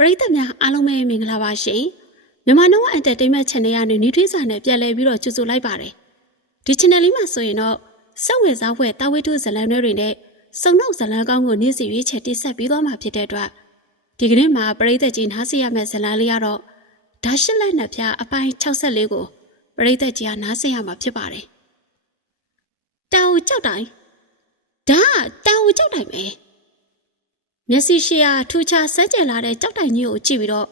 ပရိသတ်များအားလုံးပဲမင်္ဂလာပါရှင်မြန်မာနဝအန်တာတိတ်မတ် channel ကနေနေထွေးစာနဲ့ပြန်လည်ပြီးတော့ကြိုဆိုလိုက်ပါတယ်ဒီ channel လေးမှာဆိုရင်တော့စောင့်ဝယ်စားဖွဲ့တာဝိတုဇလန်တွေနဲ့စုံနောက်ဇလန်ကောင်းကိုနေ့စီရွေးချက်တိဆက်ပြီးသွားမှာဖြစ်တဲ့အတွက်ဒီကနေ့မှာပရိသတ်ကြီးနားဆင်ရမယ့်ဇလန်လေးကတော့ဓာရှစ်လက်နှစ်ပြားအပိုင်း64ကိုပရိသတ်ကြီးကနားဆင်ရမှာဖြစ်ပါတယ်တာဝကြောက်တိုင်ဒါတာဝကြောက်တိုင်ပဲမျက်စိရှိရာထူခြားစမ်းကြယ်လာတဲ့ကြောက်တိုင်ကြီးကိုကြည့်ပြီးတော့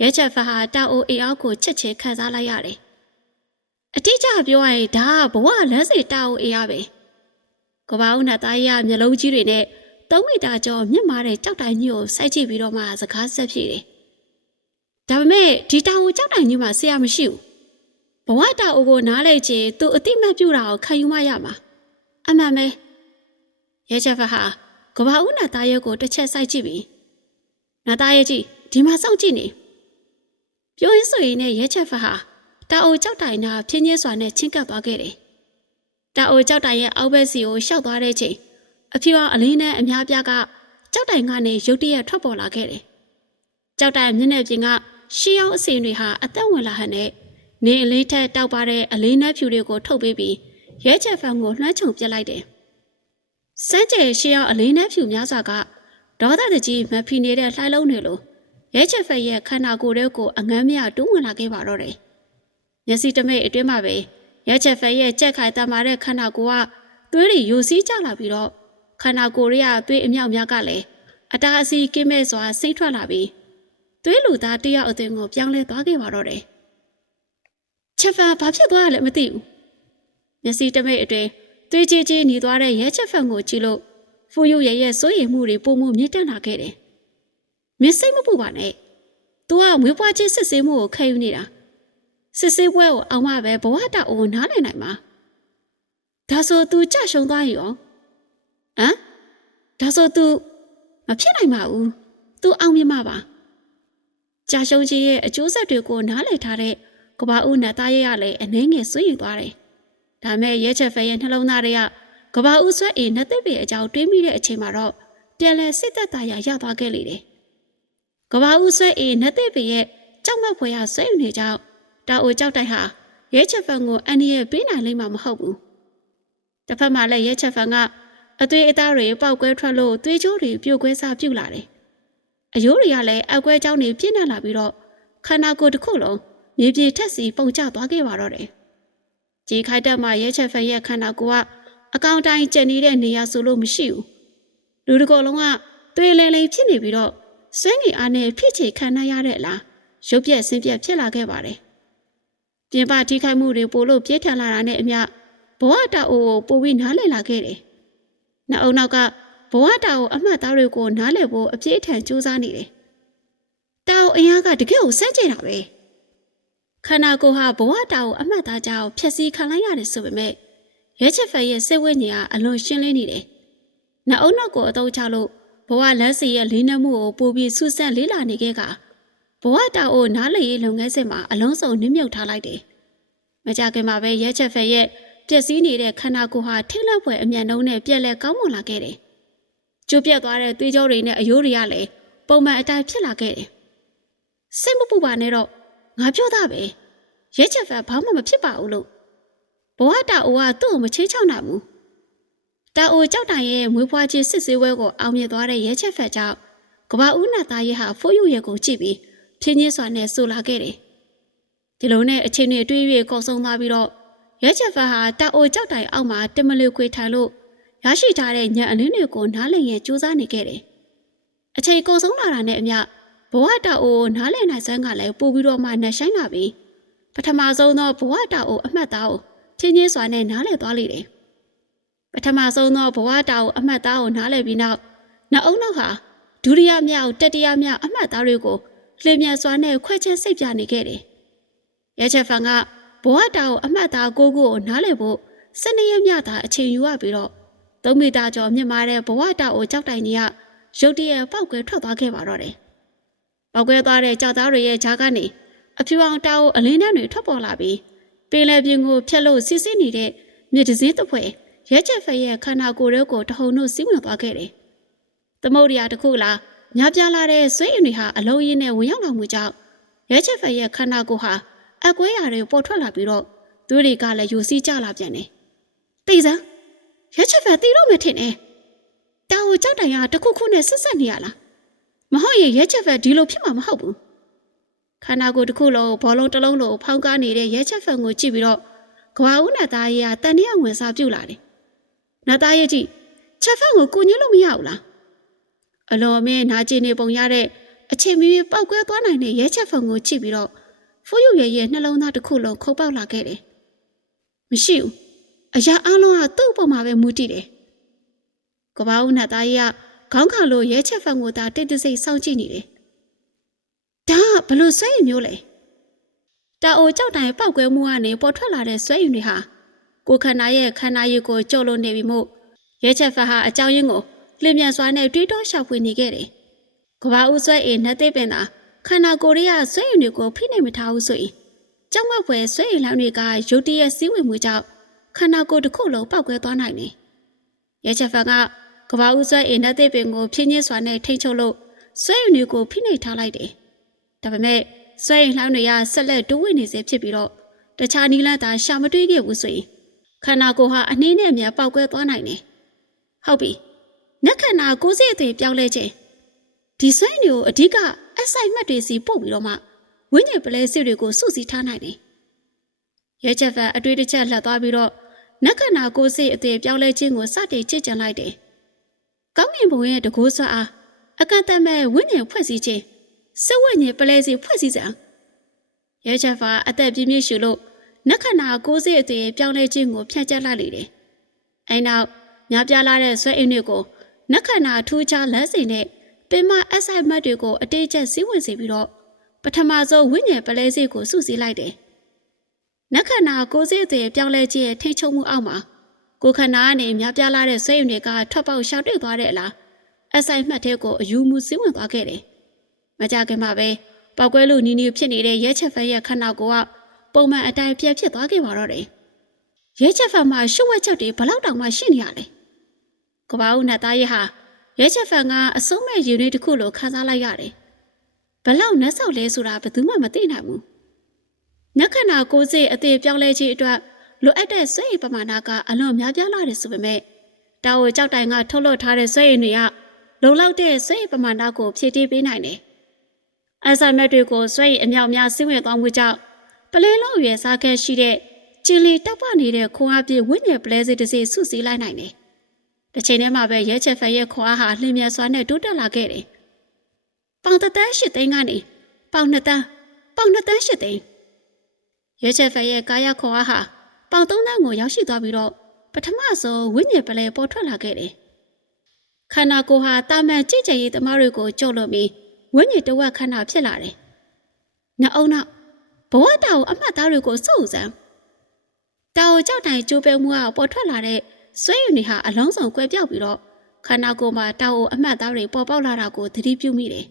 ရဲချက်ဖတ်ဟာတာအိုအေအောက်ကိုချက်ချင်းခံစားလိုက်ရတယ်။အတိအကျပြောရရင်ဒါကဘဝလမ်းစီတာအိုအေအောက်ပဲ။ကဘာဦးနဲ့သားရမျက်လုံးကြီးတွေနဲ့3 မီတာကျော်မြင့်မားတဲ့ကြောက်တိုင်ကြီးကိုစိုက်ကြည့်ပြီးတော့မှစကားဆက်ဖြစ်တယ်။ဒါပေမဲ့ဒီတာအိုကြောက်တိုင်ကြီးမှာဆရာမရှိဘူး။ဘဝတာအိုကိုနားလိုက်ချင်သူအတိမတ်ပြူတာကိုခံယူမရမှာ။အမှန်ပဲ။ရဲချက်ဖတ်ဟာကဘာဦးနာသားရဲကိုတစ်ချက်စိုက်ကြည့်ပြီးနာသားရဲကြီးဒီမှာစောင့်ကြည့်နေပြောရင်းဆိုရင်နဲ့ရဲချက်ဖတ်ဟာတာအိုကြောက်တိုင်နာဖြင်းချင်းစွာနဲ့ချင်းကပ်သွားခဲ့တယ်တာအိုကြောက်တိုင်ရဲ့အောက်ဘက်စီကိုရှောက်သွားတဲ့ချိန်အဖြူအောင်အလင်းနဲ့အများပြားကကြောက်တိုင်ကနေရုတ်တရက်ထွက်ပေါ်လာခဲ့တယ်ကြောက်တိုင်မျက်နှာပြင်ကရှီအောင်အစင်တွေဟာအသက်ဝင်လာဟန်နဲ့နေအလေးထက်တောက်ပါတဲ့အလင်းနဲ့ဖြူတွေကိုထုတ်ပေးပြီးရဲချက်ဖတ်ကိုလှမ်းချုံပြစ်လိုက်တယ်စမ်းကြယ်ရှေးအောင်အလေးနဲ့ဖြူများစွာကဒေါသတကြီးမဖီနေတဲ့လှိုင်းလုံးတွေလိုရဲချက်ဖက်ရဲ့ခန္ဓာကိုယ်တွေကိုအငမ်းမြတူးဝင်လာခဲ့ပါတော့တယ်။မျက်စိတမိတ်အတွင်းမှာပဲရဲချက်ဖက်ရဲ့ကြက်ခိုင်တမ်းမာတဲ့ခန္ဓာကိုယ်ကသွေးတွေယိုစီးကျလာပြီးတော့ခန္ဓာကိုယ်ရဲ့သွေးအမြောက်များကလည်းအတားအဆီးကင်းမဲ့စွာစိမ့်ထွက်လာပြီးသွေးလူသားတယောက်အသွင်ကိုပြောင်းလဲသွားခဲ့ပါတော့တယ်။ချက်ဖက်ဘာဖြစ်သွားရလဲမသိဘူး။မျက်စိတမိတ်အတွင်းသွေးကြီးကြီးหนีသွားတဲ့ရဲချက်ဖက်ကိုကြည့်လို့ဖူးယူရဲ့စိုးရိမ်မှုတွေပုံမှုမြင့်တက်လာခဲ့တယ်။မင်းစိတ်မပူပါနဲ့။ तू ကမွေးဖွားခြင်းစစ်ဆေးမှုကိုခံယူနေတာ။စစ်ဆေးပွဲကိုအောင်မပဲဘဝတာအိုနားလည်နိုင်မှာ။ဒါဆို तू ကြရှုံသွားရင်ရော။ဟမ်။ဒါဆို तू မဖြစ်နိုင်ပါဘူး။ तू အောင်မြင်မှာပါ။ကြရှုံခြင်းရဲ့အကျိုးဆက်တွေကိုနားလည်ထားတဲ့ကဘာဦးနဲ့သားရဲရလည်းအနှဲငယ်စိုးရိမ်သွားတယ်။ဒါမဲ့ရဲချက်ဖဲရဲ့နှလုံးသားတွေကကဘာဦးဆွဲအိမ်နှစ်သိပ်ပေအကြောင်းတွေးမိတဲ့အချိန်မှာတော့ပြန်လဲစိတ်သက်သာရရသွားခဲ့လေတယ်။ကဘာဦးဆွဲအိမ်နှစ်သိပ်ပေရဲ့ကြောက်မက်ဖွယ်ရဆွဲယူနေကြောင်းတာအိုကြောက်တိုက်ဟာရဲချက်ဖန်ကိုအန်ဒီရဲ့ပေးနိုင်လိမ့်မှာမဟုတ်ဘူး။တစ်ဖက်မှာလည်းရဲချက်ဖန်ကအသွေးအသားတွေပေါက်ကွဲထွက်လို့သွေးကြိုးတွေပြိုကွဲစားပြုတ်လာတယ်။အယိုးတွေကလည်းအကွဲကြောင်းတွေပြင်းထန်လာပြီးတော့ခန္ဓာကိုယ်တစ်ခုလုံးမြေပြေထက်စီပုံကျသွားခဲ့ပါတော့တယ်။ကြီးခိုက်တက်မှရဲချက်ဖန်ရဲ့ခန္ဓာကိုယ်ကအကောင်တိုင်းကျန်နေတဲ့နေရာဆိုလို့မရှိဘူးလူတကောလုံးကသွေးလဲလိမ်ဖြစ်နေပြီးတော့ဆွဲငင်အားနဲ့ဖြစ်ချေခံရတဲ့လားရုပ်ပြက်ဆင်းပြက်ဖြစ်လာခဲ့ပါတယ်ပြင်ပထိခိုက်မှုတွေပို့လို့ပြင်းထန်လာတာနဲ့အမျှဘဝတာအိုကိုပို့ပြီးနားလည်လာခဲ့တယ်နောက်အုံနောက်ကဘဝတာအိုအမှတ်သားတွေကိုနားလည်ဖို့အပြည့်အထန်ကြိုးစားနေတယ်တာအိုအင်အားကတကယ်ကိုစမ်းကြည့်တာပဲခန္ဓာကိုယ်ဟာဘဝတာအိုအမှတ်သားကြောင့်ဖြည့်ဆည်းခံလိုက်ရတယ်ဆိုပေမဲ့ရဲချက်ဖက်ရဲ့စိတ်ဝိညာဉ်ကအလွန်ရှင်းလင်းနေတယ်။နောက်အုံနောက်ကိုအသုံးချလို့ဘဝလမ်းစီရဲ့လေးနှမှုကိုပို့ပြီးဆူဆန့်လေးလာနေခဲ့ကဘဝတာအိုနားလည်ရေးလုပ်ငန်းစဉ်မှာအလုံးစုံနှမြုပ်ထားလိုက်တယ်။မကြခင်မှာပဲရဲချက်ဖက်ရဲ့ပျက်စီးနေတဲ့ခန္ဓာကိုယ်ဟာထိတ်လန့်ဖွယ်အမြန်နှုန်းနဲ့ပြက်လက်ကောင်းမွန်လာခဲ့တယ်။ကျိုးပြတ်သွားတဲ့သွေးကြောတွေနဲ့အယိုးတွေကလည်းပုံမှန်အတိုင်းဖြစ်လာခဲ့တယ်။စိတ်မပူပါနဲ့တော့ငါပြောတာပဲရဲချက်ဖက်ဘာမှမဖြစ်ပါဘူးလို့ဘဝတာအိုကသူ့ကိုမချိချောက်နိုင်ဘူးတာအိုကြောက်တိုင်ရဲ့မွေးဖွားခြင်းစစ်ဆေးပွဲကိုအောင်မြင်သွားတဲ့ရဲချက်ဖက်ကြောင့်ကဘာဦးနာသားရဲ့ဟာဖိုးယူရဲ့ကိုကြည့်ပြီးဖြင်းချင်းစွာနဲ့ဆူလာခဲ့တယ်ဒီလိုနဲ့အချိန်တွေတွေး၍ကောက်ဆုံးသွားပြီးတော့ရဲချက်ဖက်ဟာတာအိုကြောက်တိုင်အောက်မှာတမလီခွေထိုင်လို့ရရှိထားတဲ့ညံအလင်းတွေကိုနားလည်ရင်စူးစမ်းနေခဲ့တယ်အချိန်ကောက်ဆုံးလာတာနဲ့အမျှဘဝတာအိုနားလည်နိုင်စမ်းကလည်းပို့ပြီးတော့မှနှက်ဆိုင်လာပြီးပထမဆုံးသောဘဝတာအိုအမှတ်သားကိုချင်းချင်းစွာနဲ့နားလည်သွားလိမ့်တယ်ပထမဆုံးသောဘဝတာကိုအမှတ်သားကိုနားလည်ပြီးနောက်အုံနောက်ဟာဒုတိယမြောက်တတိယမြောက်အမှတ်သားတွေကိုလျင်မြန်စွာနဲ့ခွဲချက်စိတ်ပြနေခဲ့တယ်ရဲချက်ဖန်ကဘဝတာကိုအမှတ်သား9ခုကိုနားလည်ဖို့12ရက်မြောက်သာအချိန်ယူရပြီးတော့3 မီတာကျော်မြင့်မားတဲ့ဘဝတာကိုကြောက်တိုင်ကြီးကရုတ်တရက်ပေါက်ကွဲထွက်သွားခဲ့ပါတော့တယ်ပေါက်ကွဲသွားတဲ့ကြောက်သားတွေရဲ့ဂျာကနေအဖြူအောင်တာကိုအလင်းတန်းတွေထွက်ပေါ်လာပြီးပင်လယ်ပြင်ကိုဖျက်လို့စစ်စစ်နေတဲ့မြစ်တစင်းတစ်ဖွဲရဲချက်ဖက်ရဲ့ခန္ဓာကိုယ်တွေကိုတဟုန်တို့စီးဝင်သွားခဲ့တယ်။သမုဒ္ဒရာတစ်ခုလား ညာပြလာတဲ့ဆွေးရင်တွေဟာအလုံးရင်းနဲ့ဝင်ရောက်လာမှုကြောင့်ရဲချက်ဖက်ရဲ့ခန္ဓာကိုယ်ဟာအကွဲရာတွေပေါ်ထွက်လာပြီးတော့သွေးတွေကလည်းယူစီးကျလာပြန်တယ်။တိစံရဲချက်ဖက်တီတော့မထင်နဲ့။တာကိုကြောက်တိုင်ကတခုခုနဲ့ဆက်ဆက်နေရလား။မဟုတ်ရင်ရဲချက်ဖက်ဒီလိုဖြစ်မှာမဟုတ်ဘူး။ခန္ဓာကိုယ်တစ်ခုလုံးဘောလုံးတစ်လုံးလိုဖောင်းကားနေတဲ့ရဲချက်ဖက်ကိုကြည့်ပြီးတော့ကဘာဦးနတ်သားရဲ့တန်တရားဝင်စားပြုတ်လာတယ်။နတ်သားရဲ့ကြည့်ချက်ဖက်ကိုကိုညှိလို့မရဘူးလား။အလွန်အမင်းနာကျင်နေပုံရတဲ့အချိန်မီပောက်ကွဲသွားနိုင်တဲ့ရဲချက်ဖက်ကိုကြည့်ပြီးတော့ဖူးယူရဲ့နှလုံးသားတစ်ခုလုံးခုတ်ပေါက်လာခဲ့တယ်။မရှိဘူး။အရာအလုံးကသူ့အပေါ်မှာပဲမူတည်တယ်။ကဘာဦးနတ်သားရဲ့ခေါင်းခါလို့ရဲချက်ဖက်ကိုသာတိတ်တဆိတ်စောင့်ကြည့်နေတယ်။ဒါဘလို့ဆွဲရင်မျိုးလဲ။တာအိုကြောက်တိုင်ပောက်ကွဲမှုကနေပေါ်ထွက်လာတဲ့ဆွဲရင်တွေဟာကိုခန္ဓာရဲ့ခန္ဓာရည်ကိုကျုပ်လို့နေပြီမို့ရဲချက်ဖက်ဟာအကြောင်းရင်းကိုလျင်မြန်စွာနဲ့တွေးတောရှာဖွေနေခဲ့တယ်။ကဘာဦးဆွဲအိမ်နဲ့သိပင်သာခန္ဓာကိုယ်ရဲ့ဆွဲရင်တွေကိုဖိနှိပ်မထားဘူးဆိုရင်ကြောက်မက်ဖွယ်ဆွဲရင်လောင်းတွေကရုတ်တရက်စီးဝင်မှုကြောင့်ခန္ဓာကိုယ်တစ်ခုလုံးပောက်ကွဲသွားနိုင်တယ်။ရဲချက်ဖက်ကကဘာဦးဆွဲအိမ်နဲ့သိပင်ကိုဖြင်းချင်းစွာနဲ့ထိန်းချုပ်လို့ဆွဲရင်တွေကိုဖိနှိပ်ထားလိုက်တယ်။ဒါပေမဲ့ဆွဲရင်လောင်းတွေကဆက်လက်တိုးဝင်နေစေဖြစ်ပြီးတော့တခြားနီးလန်းသာရှာမတွေးခဲ့ဘူးဆိုရင်ခန္ဓာကိုယ်ဟာအနှင်းနဲ့အမြန်ပောက်ကွဲသွားနိုင်တယ်။ဟုတ်ပြီ။နက်ခန္ဓာကိုယ်စီအသွင်ပြောင်းလဲခြင်းဒီဆွဲရင်တွေကိုအဓိကအဆိုင်မှတ်တွေစီပို့ပြီးတော့မှဝိညာဉ်ပလဲစစ်တွေကိုစုစည်းထားနိုင်တယ်။ရဲချက်ဖက်အတွေ့အကြုံလှပ်သွားပြီးတော့နက်ခန္ဓာကိုယ်စီအသွင်ပြောင်းလဲခြင်းကိုစတင်ကြည့်ကြံလိုက်တယ်။ကောင်းကင်ဘုံရဲ့တကူးစွာအားအကန့်အသတ်မဲ့ဝိညာဉ်ဖွဲ့စည်းခြင်းစစ်ဝိညာဉ်ပလဲစီဖွဲ့စည်းစံရဲချက်ဖက်အသက်ပြင်းပြင်းရှူလို့နက်ခန္ဓာကိုယ်စီအသွင်ပြောင်းလဲခြင်းကိုဖြန့်ကျက်လိုက်လေတယ်။အဲနောက်ညာပြလာတဲ့ဆွဲအင်းတွေကိုနက်ခန္ဓာထူးခြားလက်စီနဲ့ပင်မအဆိုင်မတ်တွေကိုအတိတ်ကျစည်းဝင်စေပြီးတော့ပထမဆုံးဝိညာဉ်ပလဲစီကိုစုစည်းလိုက်တယ်။နက်ခန္ဓာကိုယ်စီအသွင်ပြောင်းလဲခြင်းရဲ့ထိတ်ချုံမှုအောက်မှာကိုယ်ခန္ဓာကနေများပြားလာတဲ့ဆွဲရင်တွေကထွက်ပေါက်ရှောက်တွေ့သွားတဲ့အလားအဆိုင်မှတ်တဲ့ကိုအယူမှုစည်းဝင်သွားခဲ့တယ်။မကြခင်မှာပဲပောက်ကွဲလို့နီးနီးဖြစ်နေတဲ့ရဲချက်ဖက်ရဲ့ခန္ဓာကိုယ်ကပုံမှန်အတိုင်းပြည့်ဖြစ်သွားခဲ့ပါတော့တယ်။ရဲချက်ဖက်မှာရှုပ်ဝက်ချက်တွေဘလောက်တောင်မှရှိနေရလဲ။ကဘာဦးနတ်သားရဲ့ဟာရဲချက်ဖက်ကအဆုံးမဲ့ယူနစ်တစ်ခုလိုခန်းစားလိုက်ရတယ်။ဘလောက်နှက်ဆောက်လဲဆိုတာဘယ်သူမှမသိနိုင်ဘူး။နက်ခန္ဓာကိုယ်စိတ်အသေးပြောင်းလဲခြင်းအတွက်လိုအပ်တဲ့ဆွဲရည်ပမာဏကအလွန်များပြားလာတယ်ဆိုပေမဲ့တာဝေကြောက်တိုင်ကထုတ်လွှတ်ထားတဲ့ဆွဲရည်တွေကလုံလောက်တဲ့ဆွဲရည်ပမာဏကိုဖြည့်တင်းပေးနိုင်တယ်။အဆိုင်မက်တွေကိုဆွဲရည်အမြောက်များဆင်းဝင်သွားမှုကြောင့်ပလဲလုံးရွယ်စားခဲရှိတဲ့ကျင်းလီတောက်ပနေတဲ့ခွန်အားပြည့်ဝိညာဉ်ပလဲစစ်တစ်စီစုစည်းလိုက်နိုင်တယ်။တစ်ချိန်တည်းမှာပဲရဲချက်ဖက်ရဲ့ခွန်အားဟာလျင်မြန်စွာနဲ့တိုးတက်လာခဲ့တယ်။ပေါင်တစ်တန်း၈သိန်းကနေပေါင်2တန်း8သိန်းရဲချက်ဖက်ရဲ့ကာယခွန်အားဟာပေါင်3တန်းကိုရောက်ရှိသွားပြီးတော့ပထမဆုံးဝိညာဉ်ပလဲပေါ်ထွက်လာခဲ့တယ်။ခန္ဓာကိုယ်ဟာတာမန်ကြည်ကြည်ရေးသမားတွေကိုကြုတ်လို့ပြီးဝိညာဉ်တဝက်ခန္ဓာဖြစ်လာတယ်။နောက်အောင်နောက်ဘဝတာကိုအမှတ်သားတွေကိုစုစမ်းတာကိုကြောက်တိုင်ကျိုးပဲမှုကပေါ်ထွက်လာတဲ့ဆွဲရည်တွေဟာအလုံးစုံကွဲပြောက်ပြီးတော့ခန္ဓာကိုယ်မှာတာကိုအမှတ်သားတွေပေါ်ပေါက်လာတာကိုသတိပြုမိတယ်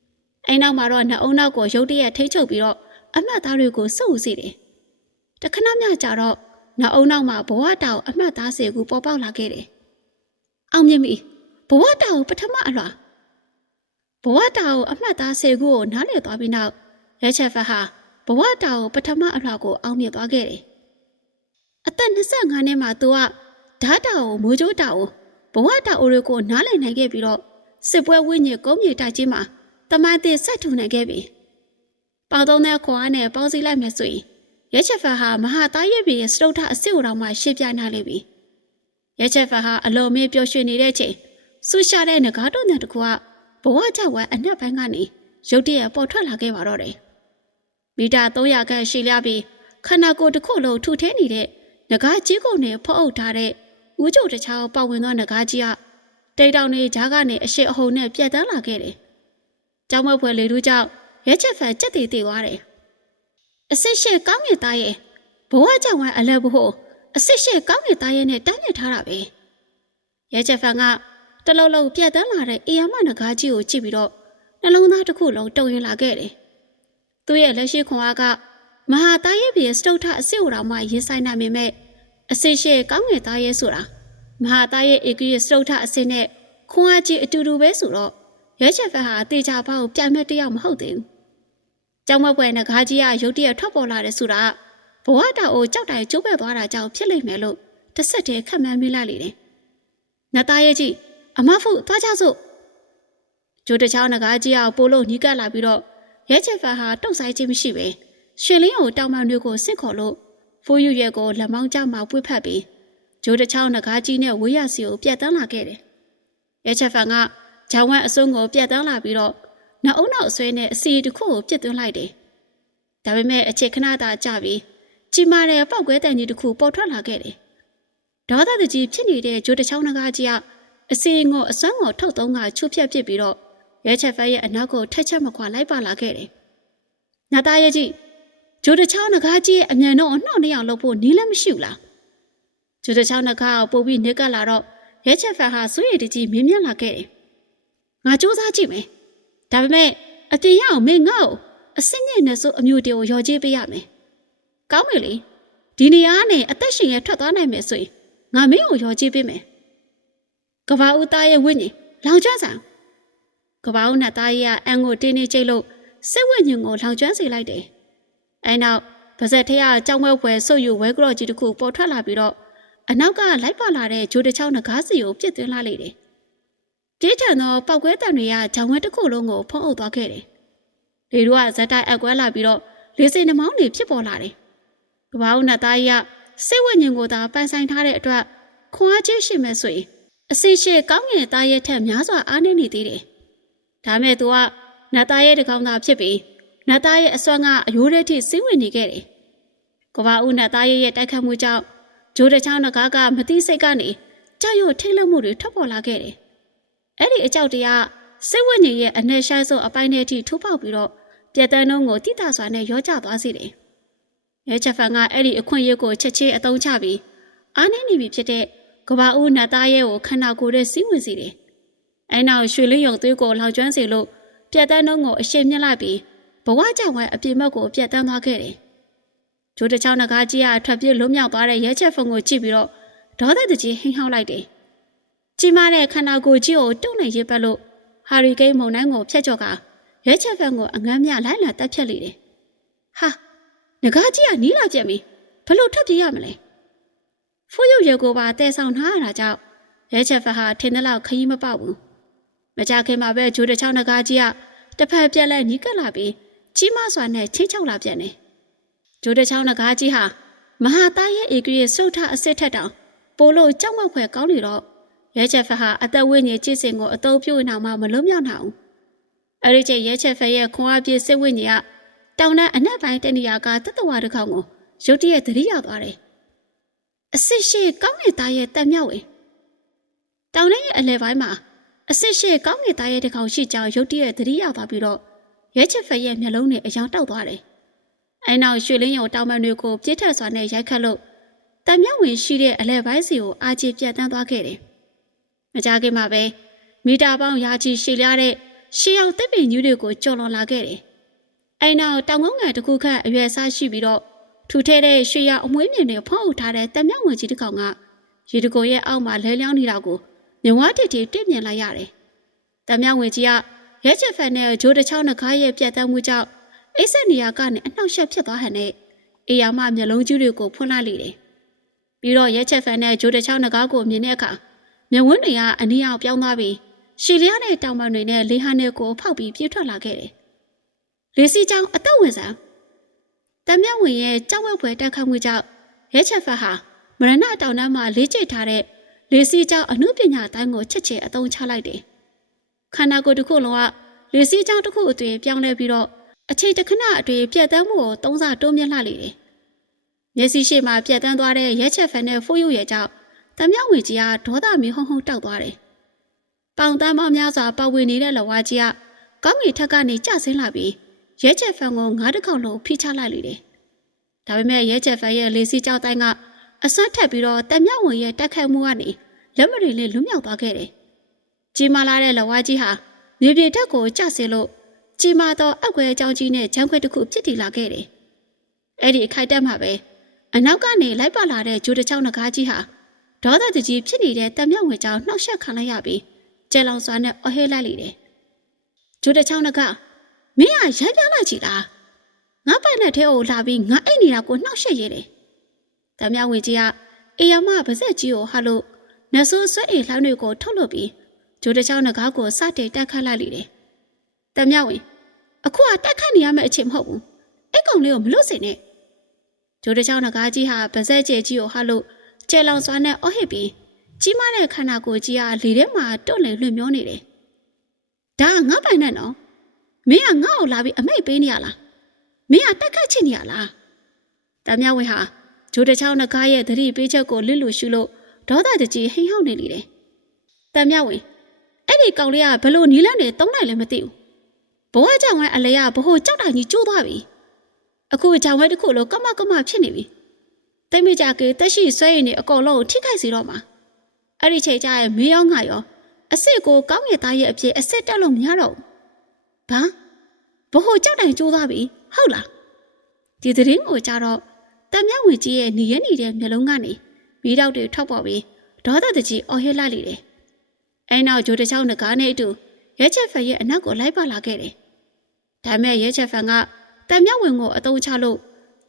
။အဲနောက်မှာတော့နှအုံနောက်ကိုရုတ်တရက်ထိချုပ်ပြီးတော့အမှတ်သားတွေကိုစုစေတယ်။တခဏမျှကြာတော့နှအုံနောက်မှာဘဝတာကိုအမှတ်သားစေကူပေါ်ပေါက်လာခဲ့တယ်။အောင်မြင်ပြီဘဝတာကိုပထမအလွှာဘဝတာကိုအမှတ်သားစေကူကိုနားလည်သွားပြီးနောက်ရဲချက်ဖက်ဟာဘဝတာကိုပထမအလွှာကိုအောင်မြင်သွားခဲ့တယ်။အသက်25နှစ်မှာသူကဓာတာကိုမိုးကြိုးတာကိုဘဝတာအိုတွေကိုနားလည်နိုင်ခဲ့ပြီးတော့စစ်ပွဲဝိညာဉ်ကုန်းမြေတိုက်ကြီးမှာတမိုင်းသေးဆက်ထူနိုင်ခဲ့ပြီ။ပေါသုံးတဲ့ခွန်အားနဲ့ပေါင်းစည်းလိုက်မယ်ဆိုရင်ရဲချက်ဖက်ဟာမဟာသားရဲ့ပြည်ရဲ့စတုထအစ်စ်ကိုတော့မှရှင်းပြနိုင်လိမ့်ပြီ။ရဲချက်ဖက်ဟာအလုံးမေးပျော်ရွှင်နေတဲ့ချိန်ဆူရှာတဲ့ငကားတုံတဲ့တကူကဘဝကြောက်ဝမ်းအနှက်ပိုင်းကနေရုတ်တရက်ပေါ်ထွက်လာခဲ့ပါတော့တယ်။မီတာ300ခန့်ရှိလျပြီးခန္ဓာကိုယ်တစ်ခုလုံးထူထဲနေတဲ့ငကားကြီးကုန်နဲ့ဖောက်အုပ်ထားတဲ့ဦးကျုပ်တခြားပေါဝင်သောငကားကြီးကတိတ်တောင်နေကြားကနေအရှိအဟုန်နဲ့ပြတ်တန်းလာခဲ့တယ်။ကျောင်းမဖွယ်လေတူးကြောင့်ရဲချက်ဖက်ကြက်တည်တည်သွားတယ်။အစစ်ရှိကောင်းငင်သားရဲ့ဘဝကြောင့်ဝမ်းအလဲဖို့အစစ်ရှိကောင်းငင်သားရဲ့နဲ့တန်းမြစ်ထားတာပဲ။ရဲချက်ဖက်ကတလုံးလုံးပြတ်တန်းလာတဲ့အေယာမငကားကြီးကိုကြည့်ပြီးတော့နှလုံးသားတစ်ခုလုံးတုံရင်လာခဲ့တယ်။သူ့ရဲ့လက်ရှိခွန်အားကမဟာသားရဲ့ပြည်စတုထအစ်စ်ကိုတော့မှရင်ဆိုင်နိုင်ပေမဲ့အစစ်ရှိကောင်းငင်သားရဲ့ဆိုတာမဟာသားရဲ့ဧကရဲ့စတုထအစ်စ်နဲ့ခွန်အားကြီးအတူတူပဲဆိုတော့ ရဲချက်ဖက်ဟာတေချာပေါက်ပြန်မဲ့တယောက်မဟုတ်သေးဘူးကျောင်းမပွဲနဂါကြီးကရုတ်တရက်ထွက်ပေါ်လာတယ်ဆိုတာဘဝတာအိုကြောက်တိုင်ကျိုးပဲ့သွားတာကြောင့်ဖြစ်လိမ့်မယ်လို့တစ်ဆက်တည်းခက်မှန်းမိလိုက်လေတယ်နတ်သားရဲ့ကြီးအမဖုသွားကြစို့ကျိုးတချောင်းနဂါကြီးကပိုးလို့ညီးကပ်လာပြီးတော့ရဲချက်ဖက်ဟာတုတ်ဆိုင်ခြင်းမရှိပဲရွှေလင်းကိုတောင်မှန်မျိုးကိုဆင့်ခေါ်လို့ဖိုးယူရဲကိုလက်မောင်းကျမှပွေ့ဖက်ပြီးကျိုးတချောင်းနဂါကြီးနဲ့ဝေးရစီကိုပြတ်တန်းလာခဲ့တယ်ရဲချက်ဖက်ကဂျောင်ဝက်အစွန်းကိုပြတ်တန်းလာပြီးတော့နှအုံနောက်အဆွဲနဲ့အစီတစ်ခုကိုပြစ်သွင်းလိုက်တယ်ဒါပေမဲ့အခြေခဏသာကြပြီးကြီးမားတဲ့ပောက်ကွဲတန်ကြီးတစ်ခုပေါ်ထွက်လာခဲ့တယ်ဒေါသတကြီးဖြစ်နေတဲ့ကျိုးတချောင်းနဂါကြီးကအစီငိုအစွမ်းကိုထုတ်သုံးကချွတ်ဖြတ်ပစ်ပြီးတော့ရဲချက်ဖက်ရဲ့အနောက်ကိုထက်ချက်မခွာလိုက်ပါလာခဲ့တယ်နတ်သားရဲ့ကြီးကျိုးတချောင်းနဂါကြီးရဲ့အမြန်တော့နှောက်နေအောင်လုပ်ဖို့နီးလည်းမရှိဘူးလားကျိုးတချောင်းနဂါကိုပို့ပြီးနေကလာတော့ရဲချက်ဖက်ဟာစွေရည်တကြီးမြင်းမြတ်လာခဲ့တယ်ငါစူးစမ်းကြည့်မယ်ဒါပေမဲ့အပြင်ရအောင်မင်းငါ့ကိုအစစ်ညစ်နေစို့အမျိုးတေကိုရော်ကြေးပေးရမယ်ကောင်းပြီလေဒီနေရာကနေအသက်ရှင်ရထွက်သွားနိုင်မယ်ဆိုရင်ငါမင်းကိုရော်ကြေးပေးမယ်ကဘာဦးသားရဲ့ဝိညာဉ်လောင်ကျွမ်းဆောင်ကဘာဦးနဲ့သားရဲ့အန်ကိုတင်းနေချိတ်လို့စစ်ဝိညာဉ်ကိုလောင်ကျွမ်းစေလိုက်တယ်အဲနောက်ဗဇက်ထရကြောင်ဝဲပွဲဆုပ်ယူဝဲကြော့ကြီးတစ်ခုပေါ်ထွက်လာပြီးတော့အနောက်ကလိုက်ပါလာတဲ့ဂျိုးတချောင်းနဂါးစီကိုပြစ်သွင်းလာလေတယ်ပြေးထန်သောပောက်ကွဲတံတွေကဂျောင်ဝဲတစ်ခုလုံးကိုဖုံးအုပ်သွားခဲ့တယ်လေတို့ကဇက်တိုက်အကွဲလာပြီးတော့လေစိနှမောင်းတွေဖြစ်ပေါ်လာတယ်ကဘာဦးနဲ့သားရဲ့စစ်ဝိညာဉ်ကိုသာပန်းဆိုင်ထားတဲ့အတွက်ခွန်အားကြီးရှိမယ်ဆိုရင်အစီရှိကောင်းငင်သားရဲ့ထက်များစွာအားနည်းနေသေးတယ်ဒါမဲ့သူကနတ်သားရဲ့တကောင်သာဖြစ်ပြီးနတ်သားရဲ့အစွမ်းကအယိုးထဲထိစီးဝင်နေခဲ့တယ်ကဘာဦးနတ်သားရဲ့တိုက်ခတ်မှုကြောင့်ဂျိုးတချောင်းနဂါကမသိစိတ်ကနေကြောက်ရွံ့ထိတ်လန့်မှုတွေထွက်ပေါ်လာခဲ့တယ်အဲ့ဒီအကြောက်တရားစိတ်ဝိညာဉ်ရဲ့အနှဲရှိုင်းဆုံးအပိုင်းထဲထိထိုးပေါက်ပြီးတော့ပြက်တန်းနှုံးကိုတိတာစွာနဲ့ရောကျသွားစေတယ်ရဲချက်ဖန်ကအဲ့ဒီအခွင့်အရေးကိုချက်ချင်းအသုံးချပြီးအားနည်းနေပြီဖြစ်တဲ့ကဘာဦးနတ်သားရဲ့ကိုခန္ဓာကိုယ်ရဲ့စီးဝင်စေတယ်အဲနောက်ရွှေလင်းယုံသွေးကိုလောင်ကျွမ်းစေလို့ပြက်တန်းနှုံးကိုအရှိန်မြင့်လိုက်ပြီးဘဝကြောင့်ဝဲအပြစ်မဲ့ကိုပြက်တန်းသွားခဲ့တယ်ဂျိုးတချောင်းနဂါကြီးကထွက်ပြေးလွတ်မြောက်သွားတဲ့ရဲချက်ဖန်ကိုကြည့်ပြီးတော့ဒေါသတကြီးဟိန်းဟောက်လိုက်တယ်ကြီးမားတဲ့ခန္ဓာကိုယ်ကြီးကိုတုံ့နေရပတ်လို့ဟာရီကိန်းမုန်တိုင်းကိုဖျက်ချော့ကရဲချက်ဖန်ကိုအငမ်းမြလိုက်လာတက်ဖြတ်လေတယ်ဟာနဂါကြီးကနီးလာကြပြီဘလို့ထွက်ပြေးရမလဲဖိုးရုပ်ရဲကိုပါတဲဆောင်ထားရတာကြောင့်ရဲချက်ဖန်ဟာထင်တဲ့လောက်ခရီးမပေါက်ဘူးမကြခင်မှာပဲဂျိုးတချောင်းနဂါကြီးကတစ်ဖက်ပြက်လက်နီးကပ်လာပြီးကြီးမားစွာနဲ့ချိတ်ချောက်လာပြန်တယ်ဂျိုးတချောင်းနဂါကြီးဟာမဟာသားရဲ့ဧကရဲ့စုတ်ထအစ်စ်ထက်တောင်ပိုလို့ကြောက်မက်ဖွယ်ကောင်းနေတော့ရဲချက်ဖက်ဟာအသက်ဝိညာဉ်ကြည်စင်ကိုအတုံးပြုတ်နေအောင်မလွတ်မြောက်နိုင်ဘူးအဲ့ဒီချိန်ရဲချက်ဖက်ရဲ့ခွန်အားပြည့်စစ်ဝိညာဉ်ကတောင်တန်းအနက်ပိုင်းတနေရာကတတဝါတစ်ခေါက်ကိုရုတ်တရက်သတိရောက်သွားတယ်အစစ်ရှိကောင်းနေတဲ့ရဲ့တက်မြောက်ဝင်တောင်တန်းရဲ့အလဲပိုင်းမှာအစစ်ရှိကောင်းနေတဲ့ရဲ့တစ်ခေါက်ရှိကြောင်ရုတ်တရက်သတိရောက်သွားပြီးတော့ရဲချက်ဖက်ရဲ့မျက်လုံးနဲ့အယောင်တောက်သွားတယ်အဲနောက်ရွှေလင်းရုံတောင်ပန်တွေကိုပြည့်ထက်စွာနဲ့ရိုက်ခတ်လို့တက်မြောက်ဝင်ရှိတဲ့အလဲပိုင်းစီကိုအာချီပြတ်တန်းသွားခဲ့တယ်မကြခင်မှာပဲမီတာပေါင်းရာချီရှည်လျားတဲ့ရှေးရောက်တစ်ပင်ကြီးတွေကိုကျော်လွန်လာခဲ့တယ်။အဲနောက်တောင်ကုန်းငယ်တစ်ခုခန့်အရွယ်စားရှိပြီးတော့ထူထဲတဲ့ရှေးရောက်အမွှေးမြင်တွေဖုံးအုပ်ထားတဲ့တက်မြောက်ဝင်ကြီးတစ်ကောင်ကရေတကိုရဲ့အောက်မှာလဲလျောင်းနေတာကိုမြဝတစ်တီတွေ့မြင်လိုက်ရတယ်။တက်မြောက်ဝင်ကြီးကရဲချက်ဖန်နဲ့ဂျိုးတချောင်းနဂါရဲ့ပြတ်တမ်းမှုကြောင့်အိတ်ဆက်နေရာကနေအနှောက်အယှက်ဖြစ်သွားဟန်နဲ့အေယာမမျက်လုံးကြီးတွေကိုဖွင့်လိုက်လေတယ်။ပြီးတော့ရဲချက်ဖန်နဲ့ဂျိုးတချောင်းနဂါကိုမြင်တဲ့အခါမြဝန်းတွေကအနီးအောင်ပြောင်းသွားပြီးရှီလျားတဲ့တောင်ပန်တွေနဲ့လေဟန်တွေကိုဖောက်ပြီးပြေးထွက်လာခဲ့တယ်။လေစီကြောင်အသက်ဝင်စားတမ်းမြောက်ဝင်ရဲ့ကြောက်ဝက်ဖွယ်တက်ခတ်မှုကြောင့်ရဲချက်ဖက်ဟာမရဏတောင်တန်းမှာလေးကျိတ်ထားတဲ့လေစီကြောင်အမှုပညာအတိုင်းကိုချက်ချေအသုံးချလိုက်တယ်။ခန္ဓာကိုယ်တစ်ခုလုံးကလေစီကြောင်တစ်ခုအသွင်ပြောင်းလဲပြီးတော့အချိန်တစ်ခဏအတွင်းပြတ်တမ်းမှုကိုသုံးစားတိုးမြင့်လာလေတယ်။မျက်စိရှိမှပြတ်တမ်းသွားတဲ့ရဲချက်ဖက်နဲ့ဖိုးရုပ်ရဲ့ကြောင့်တမ်းမြောက်ဝင်ကြီးကဒေါသမီးဟုံဟုံတောက်သွားတယ်။ပေါင်တန်းပေါင်းများစွာပတ်ဝေနေတဲ့လဝါကြီးကကောင်းကင်ထက်ကနေကျဆင်းလာပြီးရဲချက်ဖန်ကိုငါးတစ်ခေါက်လုံးဖိချလိုက်လေတယ်။ဒါပေမဲ့ရဲချက်ဖန်ရဲ့လေစီကြောက်တိုင်းကအဆွတ်ထက်ပြီးတော့တမ်းမြောက်ဝင်ရဲ့တက်ခတ်မှုကနေလက်မတွေလေးလွတ်မြောက်သွားခဲ့တယ်။ကြီးမားလာတဲ့လဝါကြီးဟာမြေပြင်တက်ကိုကျဆင်းလို့ကြီးမားသောအကွဲအကြောင်းကြီးနဲ့ဂျမ်းခွဲတစ်ခုဖြစ်တည်လာခဲ့တယ်။အဲ့ဒီအခိုက်အတန့်မှာပဲအနောက်ကနေလိုက်ပါလာတဲ့ဂျိုးတချောင်းနဂါကြီးဟာဒေါသတကြီးဖြစ်နေတဲ့တံမြောက်ဝင်ကြောင်နှောက်ယှက်ခံလိုက်ရပြီးကျဲလောင်စွာနဲ့အဟဲလိုက်လေတယ် ဂျိုတချောင်းကမင်းကရိုက်ပြလိုက်ကြည်လားငါပိုင်နဲ့ထဲကိုလာပြီးငါအိတ်နေတာကိုနှောက်ရှက်ရဲတယ်တမ်းမြဝင်ကြီးကအေယာမပါဇက်ကြီးကိုဟာလို့နဆူဆွဲအိမ်လှမ်းတွေကိုထုတ်လို့ပြီးဂျိုတချောင်းငကားကိုစတင်တက်ခတ်လိုက်လေတယ်တမ်းမြဝင်အခုကတက်ခတ်နေရမယ့်အချိန်မဟုတ်ဘူးအဲ့ကောင်လေးကိုမလွတ်စေနဲ့ဂျိုတချောင်းငကားကြီးဟာပါဇက်ကျဲကြီးကိုဟာလို့ကျဲလောင်စွာနဲ့အော်ဟစ်ပြီးကြီးမားတဲ့ခန္ဓာကိုယ်ကြီးကလေထဲမှာတွန့်လည်လွှင့်မျောနေတယ်ဒါကငါပိုင်နဲ့နော်မင်းကငါ့ကိုလာပြီးအမိတ်ပေးနေရလားမင်းကတက်ခတ်ချင်နေရလားတမ်းမြဝင်ဟာဂျိုတချောင်းငကားရဲ့သတိပေးချက်ကိုလစ်လူရှုလို့ဒေါသတကြီးဟိန်ဟောက်နေလေတယ်တမ်းမြဝင်အဲ့ဒီကောင်လေးကဘလို့နီးလန်းနေတုံးလိုက်လည်းမသိဘူးဘဝကြောင့်အလေကဘို့ကြောက်တာကြီးကျိုးသွားပြီအခုကြောင်ဝဲတစ်ခုလိုကမဖြစ်နေပြီတိတ်မကြကေတက်ရှိဆွဲရင်အကုန်လုံးထိခိုက်စီတော့မှာအဲ့ဒီချိန်ကျရဲ့မင်းရောငါရောအစ်စ်ကိုကောင်းရည်သားရဲ့အဖြစ်အစ်စ်တက်လို့မရတော့ဘာဘို့ကြောက်တိုင်ကျိုးသွားပြီဟုတ်လားဒီသတင်းကိုကြတော့တမ်းမြဝင်ကြီးရဲ့နေရနေတဲ့မျက်လုံးကနေမီးတောက်တွေထွက်ပေါ်ပြီးဒေါသတကြီးအော်ဟစ်လိုက်လေတယ်အဲနောက်ဂျိုတချောင်းငကားနဲ့အတူရဲချက်ဖန်ရဲ့အနောက်ကိုလိုက်ပါလာခဲ့တယ်ဒါမဲ့ရဲချက်ဖန်ကတမ်းမြဝင်ကိုအတုံးချလို့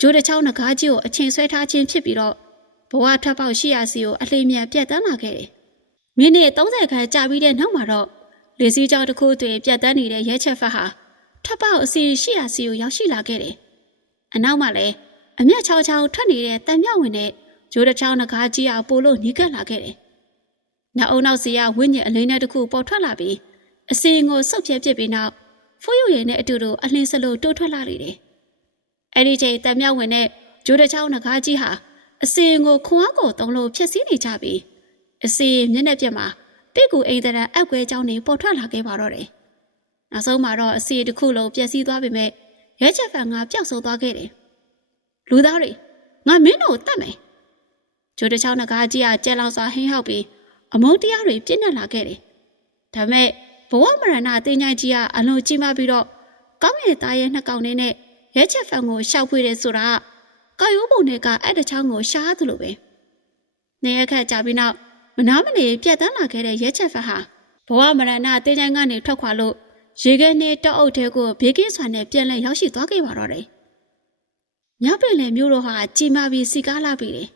ဂျိုတချောင်းငကားကြီးကိုအချိန်ဆွဲထားခြင်းဖြစ်ပြီးတော့ဘဝထွက်ပေါက်ရှိရာစီကိုအလှိမြန်ပြတ်တန်းလာခဲ့တယ်မိနစ်30ခန်းကြာပြီးတဲ့နောက်မှာတော့လေစီးကြောင်တစ်ခုတွင်ပြတ်တန်းနေတဲ့ရဲချက်ဖန်ဟာထွက်ပေါက်အစီရှိရာစီကိုရောက်ရှိလာခဲ့တယ်အနောက်မှာလည်းအမျက်ချောင်းချောင်းထွက်နေတဲ့တမ်းမြဝင်နဲ့ဂျိုတချောင်းငကားကြီးအောင်ပို့လို့နီးကပ်လာခဲ့တယ်နောက်အုံနောက်စီကဝိညာဉ်အလင်းနဲ့တစ်ခုပေါ်ထွက်လာပြီးအစီရင်ကိုဆုတ်ပြဲပစ်ပြီးနောက်ဖိုးရုံရဲ့နဲ့အတူတူအလင်းစလို့တိုးထွက်လာလေတယ်အဲ့ဒီချိန်တမ်းမြဝင်နဲ့ဂျိုတချောင်းငကားကြီးဟာအစီရင်ကိုခွန်အားကိုတုံးလို့ဖျက်ဆီးနေကြပြီးအစီရင်မျက်နှာပြက်မှာတိတ်ကူအိမ်တရံအက်ကွဲကြောင်းနေပေါ်ထွက်လာခဲ့ပါတော့တယ်နောက်ဆုံးမှာတော့အစီတစ်ခုလုံးပျက်စီးသွားပေမဲ့ရဲချက်ဖန်ကပျောက်ဆုံးသွားခဲ့တယ်လူသားတွေငါမင်းတို့ကိုတတ်မယ်ဂျိုတချောင်းငကားကြီးကကျဲလောင်စွာဟင်းဟောက်ပြီးအမုန်းတရားတွေပြည့်နှက်လာခဲ့တယ်ဒါမဲ့ဘဝမရဏတင်ញိုင်ကြီးကအလွန်ကြီးမားပြီးတော့ကောင်းရည်သားရဲ့နှစ်ကောင်နဲ့ရဲချက်ဖန်ကိုရှောက်ဖွေတယ်ဆိုတာကာယိုးပုံတွေကအဲ့တချောင်းကိုရှားသလိုပဲနေရခက်ကြပြီးနောက်မနာမနေပြတ်တန်းလာခဲ့တဲ့ရဲချက်ဖန်ဟာဘဝမရဏတင်ញိုင်ကနေထွက်ခွာလို့ရေခဲနဲ့တောအုပ်ထဲကိုဘေးကင်းစွာနဲ့ပြန်လည်ရောက်ရှိသွားခဲ့ပါတော့တယ်မြောက်ပင်လယ်မြို့တော်ဟာကြီးမားပြီးစီကားလာပြီတယ်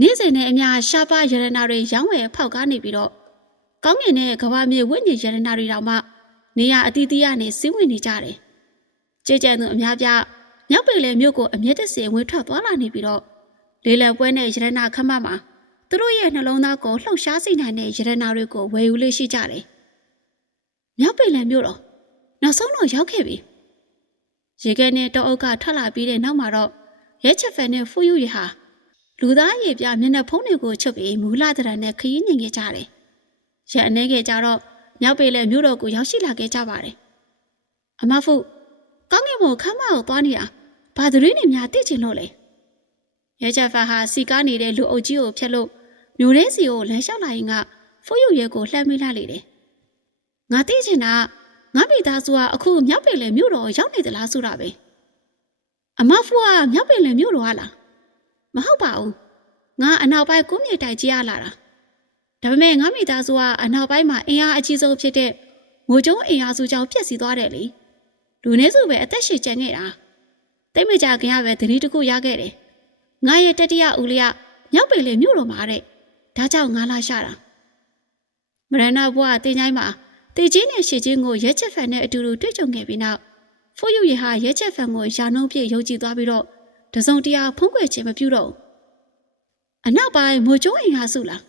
နေ့စဉ်နဲ့အများရှားပါရတနာတွေရောင်းဝယ်ဖောက်ကားနေပြီးတော့ကောင်းကင်နဲ့ကဘာမြေဝိညာဉ်ရတနာတွေတောင်မှနေရအတီးတီးကနေစီးဝင်နေကြတယ်ကြည်ကြံသူအများပြမြောက်ပင်လယ်မြို့ကိုအမျက်တစင်ဝင်ထွက်သွားလာနေပြီးတော့လေလံပွဲနဲ့ရတနာခမ်းမမှာသူတို့ရဲ့နှလုံးသားကိုလှုပ်ရှားစေနိုင်တဲ့ရတနာတွေကိုဝယ်ယူလေးရှိကြတယ်မြောက်ပင်လယ်မြို့တော်နောက်ဆုံးတော့ရောက်ခဲ့ပြီရေခဲနဲ့တောအုပ်ကထွက်လာပြီးတဲ့နောက်မှာတော့ရဲချက်ဖန်နဲ့ဖူးယူရဟာလူသားရေပြမျက်နှာဖုံးတွေကိုချုပ်ပြီးမူလာတရံနဲ့ခရီးနှင်ခဲ့ကြတယ်။ရန်အနေခဲ့ကြတော့မြောက်ပေလဲမြို့တော်ကိုရောက်ရှိလာခဲ့ကြပါတယ်။အမဖုကောင်းကင်ဘုံခမ်းမကိုသွားနေတာဘာသတင်းတွေများသိချင်လို့လဲ။ရဲချက်ဖန်ဟာစီကားနေတဲ့လူအုပ်ကြီးကိုဖျက်လို့မြို့ထဲစီကိုလမ်းလျှောက်လာရင်ကဖူးယူရဲကိုလှမ်းမိလိုက်လေတယ်။ငါသိချင်တာငါမိသားစုကအခုမြောက်ပေလဲမြို့တော်ရောက်နေသလားဆိုတာပဲ။အမဖုကမြောက်ပေလဲမြို့တော်ကလားမဟုတ်ပါဘူးငါအနောက်ပိုင်းကုန်းမြေတိုက်ကြီးရလာတာဒါပေမဲ့ငါမိသားစုကအနောက်ပိုင်းမှာအင်အားအကြီးဆုံးဖြစ်တဲ့ငိုကျုံးအင်အားစုကြောင့်ပြည့်စည်သွားတယ်လေလူနည်းစုပဲအသက်ရှင်ကျန်ခဲ့တာတိတ်မကြခင်ကပဲသတိတစ်ခုရခဲ့တယ်ငါရဲ့တတိယဦးလေးကမြောက်ပင်လေမြို့တော်မှာတဲ့ဒါကြောင့်ငါလာရှာတာမရဏဘွားတင်ချိုင်းမှာတေကြီးနဲ့ရှေချင်းကိုရဲချက်ဖန်နဲ့အတူတူတွေ့ကြုံခဲ့ပြီးနောက်ဖိုးယူရီဟာရဲချက်ဖန်ကိုယာနှုံးပြည့်ယုံကြည်သွားပြီးတော့တစုံတရာဖုံးကွယ်ခြင်းမပြုတော့အနောက်ပိုင်းမိုးကျုံးအင်အားစုလား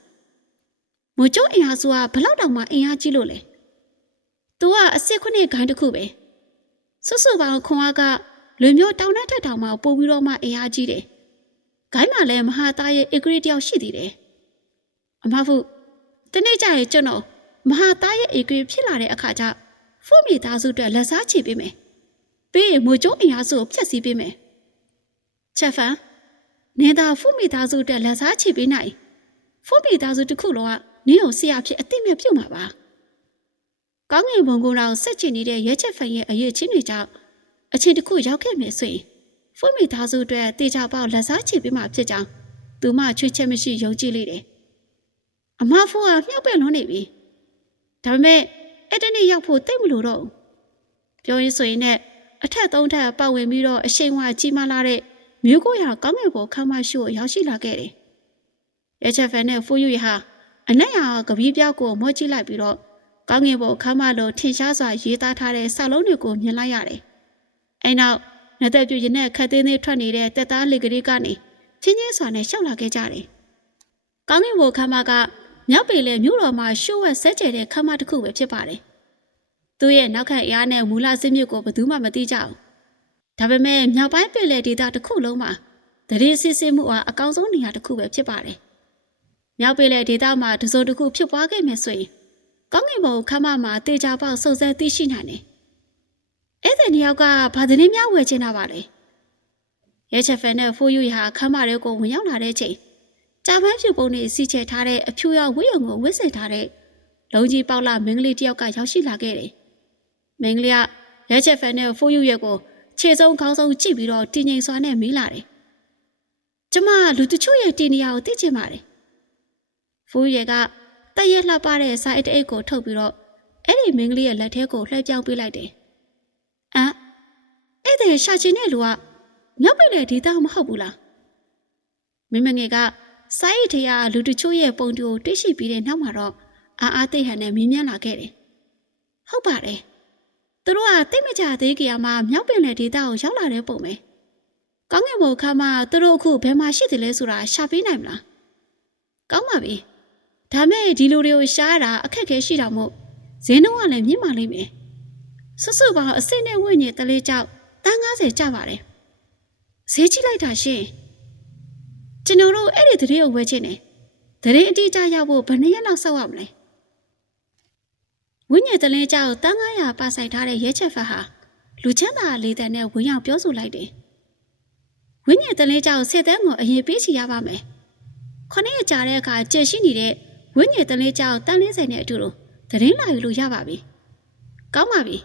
မိုးကျုံးအင်အားစုကဘလောက်တောင်မှအင်အားကြီးလို့လဲသူကအစ်စ်ခုနှစ်ဂိုင်းတစ်ခုပဲစွစွပေါင်းခွန်အားကလွေမျိုးတောင်နဲ့ထက်တောင်မှပို့ပြီးတော့မှအင်အားကြီးတယ်ဂိုင်းမှာလည်းမဟာသားရဲ့ဧကရီတယောက်ရှိသေးတယ်အမဖုတနေ့ကျရင်ကျွန်တော်မဟာသားရဲ့ဧကရီဖြစ်လာတဲ့အခါကျဖုမိသားစုအတွက်လက်စားချေပေးမယ်ပြီးရင်မိုးကျုံးအင်အားစုကိုဖျက်ဆီးပေးမယ်ချက်ဖန်နေတာဖုမိသားစုအတွက်လက်စားချေပေးနိုင်ဖုမိသားစုတစ်ခုလုံးကနင်းကိုဆရာဖြစ်အသိမဲ့ပြုတ်မှာပါကောင်းငင်ဘုံကောင်ဆက်ချင်နေတဲ့ရဲချက်ဖန်ရဲ့အရေးချင်းတွေကြောင့်အချင်းတစ်ခုရောက်ခဲ့မယ်ဆိုရင်ဖုမိသားစုအတွက်တေချာပေါက်လက်စားချေပေးမှာဖြစ်ကြောင်းသူမချွေးချက်မရှိယုံကြည်လိမ့်တယ်အမဖုကမြှောက်ပင်လွန်းနေပြီဒါပေမဲ့ အဲ့တနေ့ရောက်ဖို့တိတ်မလို့တော့ပြောရင်းဆိုရင်နဲ့အထက်သုံးထပ်ပတ်ဝင်ပြီးတော့အရှိန်ဝါကြီးမားလာတဲ့မြို့ကိုရကောင်းငယ်ပေါ်ခမ်းမရှိကိုရောက်ရှိလာခဲ့တယ်ရဲချက်ဖန်နဲ့ဖူးယူရဟာအနက်ရကပီးပြောက်ကိုမော့ကြည့်လိုက်ပြီးတော့ကောင်းငယ်ပေါ်ခမ်းမလို့ထင်ရှားစွာရေးသားထားတဲ့စာလုံးတွေကိုမြင်လိုက်ရတယ်အဲ့နောက်နှစ်သက်ပြူရင်နဲ့ခက်သေးသေးထွက်နေတဲ့တက်သားလေကလေးကနေချင်းချင်းစွာနဲ့ရှောက်လာခဲ့ကြတယ်ကောင်းငင်ဘိုခမ်းမကမြောက်ပေလေမြို့တော်မှာရှိုးဝက်ဆက်ကျဲတဲ့ခမ်းမတစ်ခုပဲဖြစ်ပါတယ်သူ့ရဲ့နောက်ခံအရာနဲ့မူလစစ်မြစ်ကိုဘယ်သူမှမသိကြဘူးဒါပေမဲ့မြောက်ပိုင်းပေလေဒေသတစ်ခုလုံးမှာတရေစစ်စစ်မှုဟာအကောင်းဆုံးနေရာတစ်ခုပဲဖြစ်ပါတယ်မြောက်ပေလေဒေသမှာတစုံတစ်ခုဖြစ်ပွားခဲ့မယ်ဆိုရင်ကောင်းငင်ဘိုခမ်းမမှာတေချာပေါက်စုံစမ်းသိရှိနိုင်တယ်အဲ့ဒီနေရာကဘာသတင်းများဝယ်ချင်တာပါလဲရဲချက်ဖန်နဲ့ဖိုးယူဟာခမ်းမတွေကိုဝင်ရောက်လာတဲ့ချိန်ကြာပန်းဖြူပုံနဲ့စီချဲထားတဲ့အဖြူရောင်ဝိယုံကိုဝစ်ဆင်ထားတဲ့လုံးကြီးပေါက်လာမင်းကလေးတယောက်ကရောက်ရှိလာခဲ့တယ်။မင်းကလေးကရဲချက်ဖန်နဲ့ဖိုးယူရဲ့ကိုခြေစုံခေါင်းစုံကြည့်ပြီးတော့တင်းငိမ်စွာနဲ့မေးလာတယ်။ကျမလူတချို့ရဲ့တင်းနေရာကိုသိချင်ပါတယ်။ဖိုးယူကတက်ရက်လှပတဲ့စာအိတ်အိတ်ကိုထုတ်ပြီးတော့အဲ့ဒီမင်းကလေးရဲ့လက်ထဲကိုလှည့်ပြောင်းပေးလိုက်တယ်။အဲ့ဒီရှာချင်တဲ့လူကမြောက်ပိတ်တဲ့ဒေသမဟုတ်ဘူးလား။မင်းမငယ်ကစာရိတ်ထရာလူတချို့ရဲ့ပုံတူကိုတွေ့ရှိပြီးတဲ့နောက်မှာတော့အားသိဟန်နဲ့မြင်းမြန်းလာခဲ့တယ်။ဟုတ်ပါတယ်။သူတို့ကတိတ်မကြသေးကြမှာမြောက်ပင်လေဒေသကိုရောက်လာတဲ့ပုံပဲ။ကောင်းငင်ဘိုခါမှာသူတို့အခုဘယ်မှာရှိတယ်လဲဆိုတာရှာပေးနိုင်မလား။ကောင်းပါပြီ။ဒါမဲ့ဒီလူတွေကိုရှားတာအခက်အခဲရှိတာမို့ဈေးနှုန်းကလည်းမြင့်မာလိမ့်မယ်။စွတ်စွတ်ပေါင်းအစ်စ်နဲ့ဝိညာဉ်တလေးကြောက်တန်း90ကျပါတယ်။ဈေးကြည့်လိုက်တာရှင်။ကျွန်တော်တို့အဲ့ဒီတရေကိုဝယ်ချင်တယ်။တရေအတိအကျရဖို့ဘယ်နှစ်ရက်လောက်စောက်ရမလဲ။ဝိညာဉ်တလင်းကြောက်တန်း900ပါဆိုင်ထားတဲ့ရဲချက်ဖတ်ဟာလူချမ်းသာလေးတန်းနဲ့ဝင်ရောက်ပြောဆိုလိုက်တယ်။ဝိညာဉ်တလင်းကြောက်10တန်းကိုအရင်ပေးချရပါမယ်။9ရက်ကြာတဲ့အခါကျရှိနေတဲ့ဝိညာဉ်တလင်းကြောက်တန်း40နဲ့အတူတူတရင်လာယူလို့ရပါပြီ။ကောင်းပါပြီ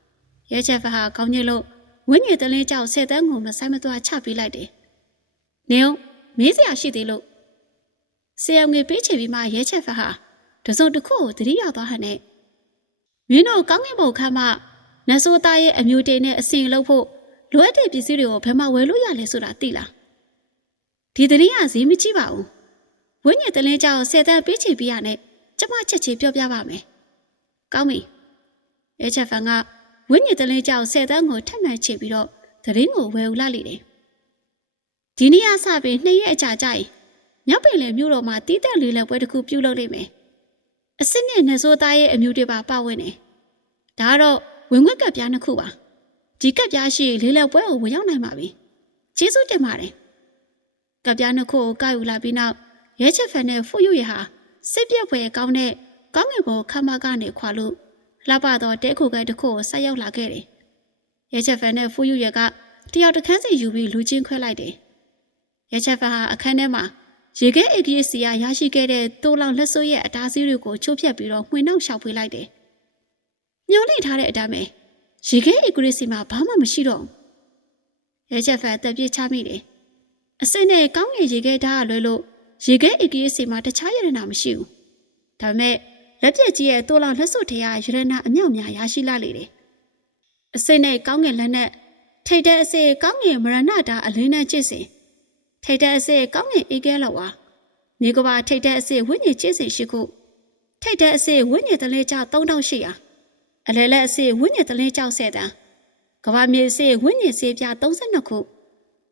။ရဲချက်ဖတ်ဟာကောင်းကြီးလို့ဝိညာဉ်တလင်းကြောက်10တန်းကိုမဆိုင်မသွားချပေးလိုက်တယ်။နေအောင်မေးစရာရှိသေးလို့ဆရာငွေပေးချေပြီးမှရဲချက်ဖတ်ဟာတစုံတစ်ခုကိုသတိရသွားဟန်နဲ့မင်းတို့ကောင်းကင်ဘုံခမ်းမနတ်ဆိုးသားရဲ့အမျိုးတိန်နဲ့အစီလုပ်ဖို့လိုအပ်တဲ့ပစ္စည်းတွေကိုဘယ်မှာဝယ်လို့ရလဲဆိုတာသိလားဒီသတိရဈေးမကြည့်ပါဘူးဝိညာဉ်တလင်းကြောက်10တန်းပေးချေပြီးရနဲ့ကျမချက်ချင်းပြောပြပါမယ်ကောင်းပြီရဲချက်ဖတ်ကဝိညာဉ်တလင်းကြောက်10တန်းကိုထပ်မံချေပြီးတော့သတင်းကိုဝယ်ယူလာလိမ့်တယ်ဒီနေ့အစပြီး2ရက်အကြာကြာရင်မြောက်ပင်လယ်မြို့တော်မှာတီးတက်လေးလက်ပွဲတစ်ခုပြုလုပ်လိမ့်မယ်။အစ်စ်နဲ့နှဆိုးသားရဲ့အမျိုးတွေပါပဝင်တယ်။ဒါကတော့ဝင်ခွက်ကပ်ပြားနှစ်ခုပါ။ဒီကပ်ပြားရှိလေးလက်ပွဲကိုဝင်ရောက်နိုင်ပါပြီ။ကျေးဇူးတင်ပါတယ်။ကပ်ပြားနှစ်ခုကိုကောက်ယူလာပြီးနောက်ရဲချက်ဖန်နဲ့ဖူယူရဟာစစ်ပြက်ဖွယ်ကောင်းတဲ့ကောင်းငယ်ပေါ်ခမ်းမကနေခွာလို့လှပတော့တဲခုကတစ်ခုကိုဆက်ရောက်လာခဲ့တယ်။ရဲချက်ဖန်နဲ့ဖူယူရကတယောက်တစ်ခန်းစီယူပြီးလူချင်းခွဲလိုက်တယ်။ရဲချက်ဖတ်ဟာအခန်းထဲမှာရေခဲအိတ်ကြီးစီရရရှိခဲ့တဲ့တိုးလောင်လက်စွပ်ရဲ့အတားစီးတွေကိုချိုးဖျက်ပြီးတော့မှွေနှောက်ရှောက်ဖွေးလိုက်တယ်။ညှို့လိမ့်ထားတဲ့အတိုင်းပဲရေခဲအိတ်ကြီးစီမှာဘာမှမရှိတော့ဘူး။ရဲချက်ဖတ်တက်ပြစ်ချမိတယ်။အစ်စ်နဲ့ကောင်းငယ်ရေခဲဓာတ်ကလွဲလို့ရေခဲအိတ်ကြီးစီမှာတခြားရတနာမရှိဘူး။ဒါပေမဲ့လက်ပြက်ကြီးရဲ့တိုးလောင်လက်စွပ်ထဲကရတနာအမြောက်များရရှိလာလေတယ်။အစ်စ်နဲ့ကောင်းငယ်လက်နဲ့ထိတ်တဲ့အစ်စ်ကောင်းငယ်မရဏတာအလင်းနဲ့ကျစ်စင်ထိတ်တဲ့အစစ်ကောင်းငင်အေးကဲလောက်ဝါမိကဘာထိတ်တဲ့အစစ်ဝိညာဉ်ကျင့်စဉ်ရှိခုထိတ်တဲ့အစစ်ဝိညာဉ်တလေးကြောက်3800အလဲလဲအစစ်ဝိညာဉ်တလေးကြောက်10တန်းကဘာမြေအစစ်ဝိညာဉ်စေးပြ32ခု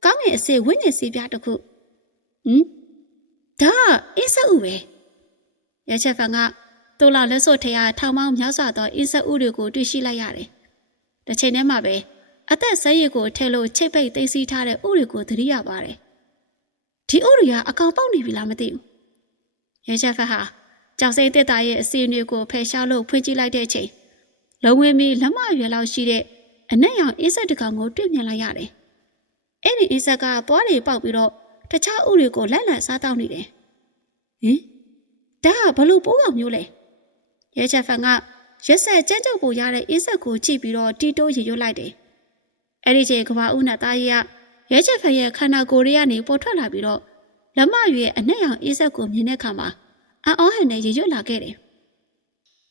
ကောင်းငင်အစစ်ဝိညာဉ်စေးပြတစ်ခုဒါအင်းဆက်ဥပဲရဲချက်ဖန်ကတိုလာလက်စော့ထရာထောင်ပေါင်းများစွာသောအင်းဆက်ဥတွေကိုတွေ့ရှိလိုက်ရတယ်တစ်ချိန်တည်းမှာပဲအသက်ဆက်ရည်ကိုထဲလို့ချိတ်ပိတ်သိမ်းဆည်းထားတဲ့ဥတွေကိုသတိရပါတယ်ဒီဥရိယာအကောင်ပေါက်နေပြီလားမသိဘူးရဲချက်ဖတ်ဟာကြောက်စိမ့်တက်တာရဲ့အစီအနွေကိုဖယ်ရှားလို့ဖွင့်ကြည့်လိုက်တဲ့အချိန်လုံဝင်မီလက်မအရွယ်လောက်ရှိတဲ့အနက်ရောင်အင်းဆက်တစ်ကောင်ကိုတွေ့မြင်လိုက်ရတယ်အဲ့ဒီအင်းဆက်ကသွားတွေပေါက်ပြီးတော့တခြားဥတွေကိုလက်လံစားတောက်နေတယ်ဟင်ဒါကဘလို့ပိုးကောင်မျိုးလဲရဲချက်ဖတ်ကရက်ဆက်ကြမ်းကြုတ်ပူရတဲ့အင်းဆက်ကိုကြည့်ပြီးတော့တီတိုးရေရွတ်လိုက်တယ်အဲ့ဒီချိန်ကဘာဦးနဲ့သားကြီးကရဲချက်ဖတ်ရဲ့ခန္ဓာကိုယ်တွေကနေပေါ်ထွက်လာပြီးတော့လက်မရွယ်အနက်ရောင်အေးဆက်ကိုမြင်တဲ့အခါမှာအော်ဟန်နဲ့ရေရွတ်လာခဲ့တယ်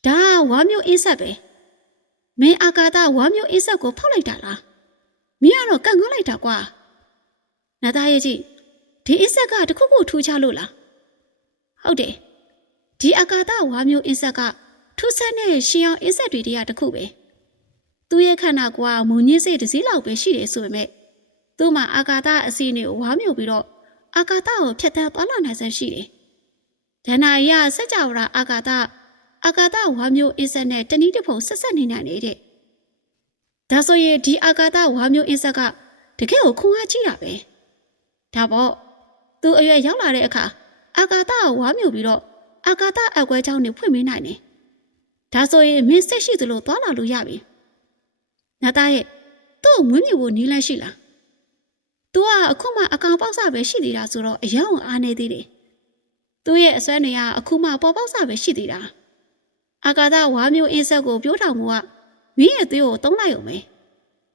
ဒါဝါမျိုးအင်းဆက်ပဲမင်းအာကာသဝါမျိုးအင်းဆက်ကိုဖောက်လိုက်တာလားမင်းကတော့ကန့်ကွက်လိုက်တာကွာနတ်သားရဲ့ကြီးဒီအင်းဆက်ကတခုခုထူးခြားလို့လားဟုတ်တယ်ဒီအာကာသဝါမျိုးအင်းဆက်ကထူးဆန်းတဲ့ရှင်အောင်အင်းဆက်တွေတည်းတခုပဲသူ့ရဲ့ခန္ဓာကိုယ်ကမုံညင်းစိတ်တစ်စည်းလောက်ပဲရှိတယ်ဆိုပေမဲ့သူ့မှာအာကာသအစီအစဉ်ကိုဝါမျိုးပြီးတော့အာကာသကိုဖြတ်တန်းသွားလာနိုင်စွမ်းရှိတယ်ဒဏ္ဍာရီကစัจ java အာကာသဝါမျိုးအင်းဆက်နဲ့တနည်းတစ်ပုံဆက်ဆက်နေနိုင်နေတဲ့ဒါဆိုရင်ဒီအာကာသဝါမျိုးအင်းဆက်ကတကယ်ကိုခွန်အားကြီးတာပဲဒါပေါ့သူအရွယ်ရောက်လာတဲ့အခါအာကာသကိုဝါမျိုးပြီးတော့အာကာသအကွဲကြောင်းနေဖွင့်ပေးနိုင်တယ်ဒါဆိုရင်မင်းစိတ်ရှိသလိုသွားလာလို့ရပြီနတ်သားရဲ့သူ့ကိုမွေးမြူဖို့နီးလန်းရှိလားသူကအခုမှအကောင်ပေါက်စပဲရှိသေးတာဆိုတော့အယောင်အားနေသေးတယ်သူ့ရဲ့အစွမ်းတွေကအခုမှပေါ်ပေါက်စပဲရှိသေးတာအာကာသဝါမျိုးအင်းဆက်ကိုပြောထောင်မှုကမင်းရဲ့သွေးကိုတုံးလိုက်ရုံပဲ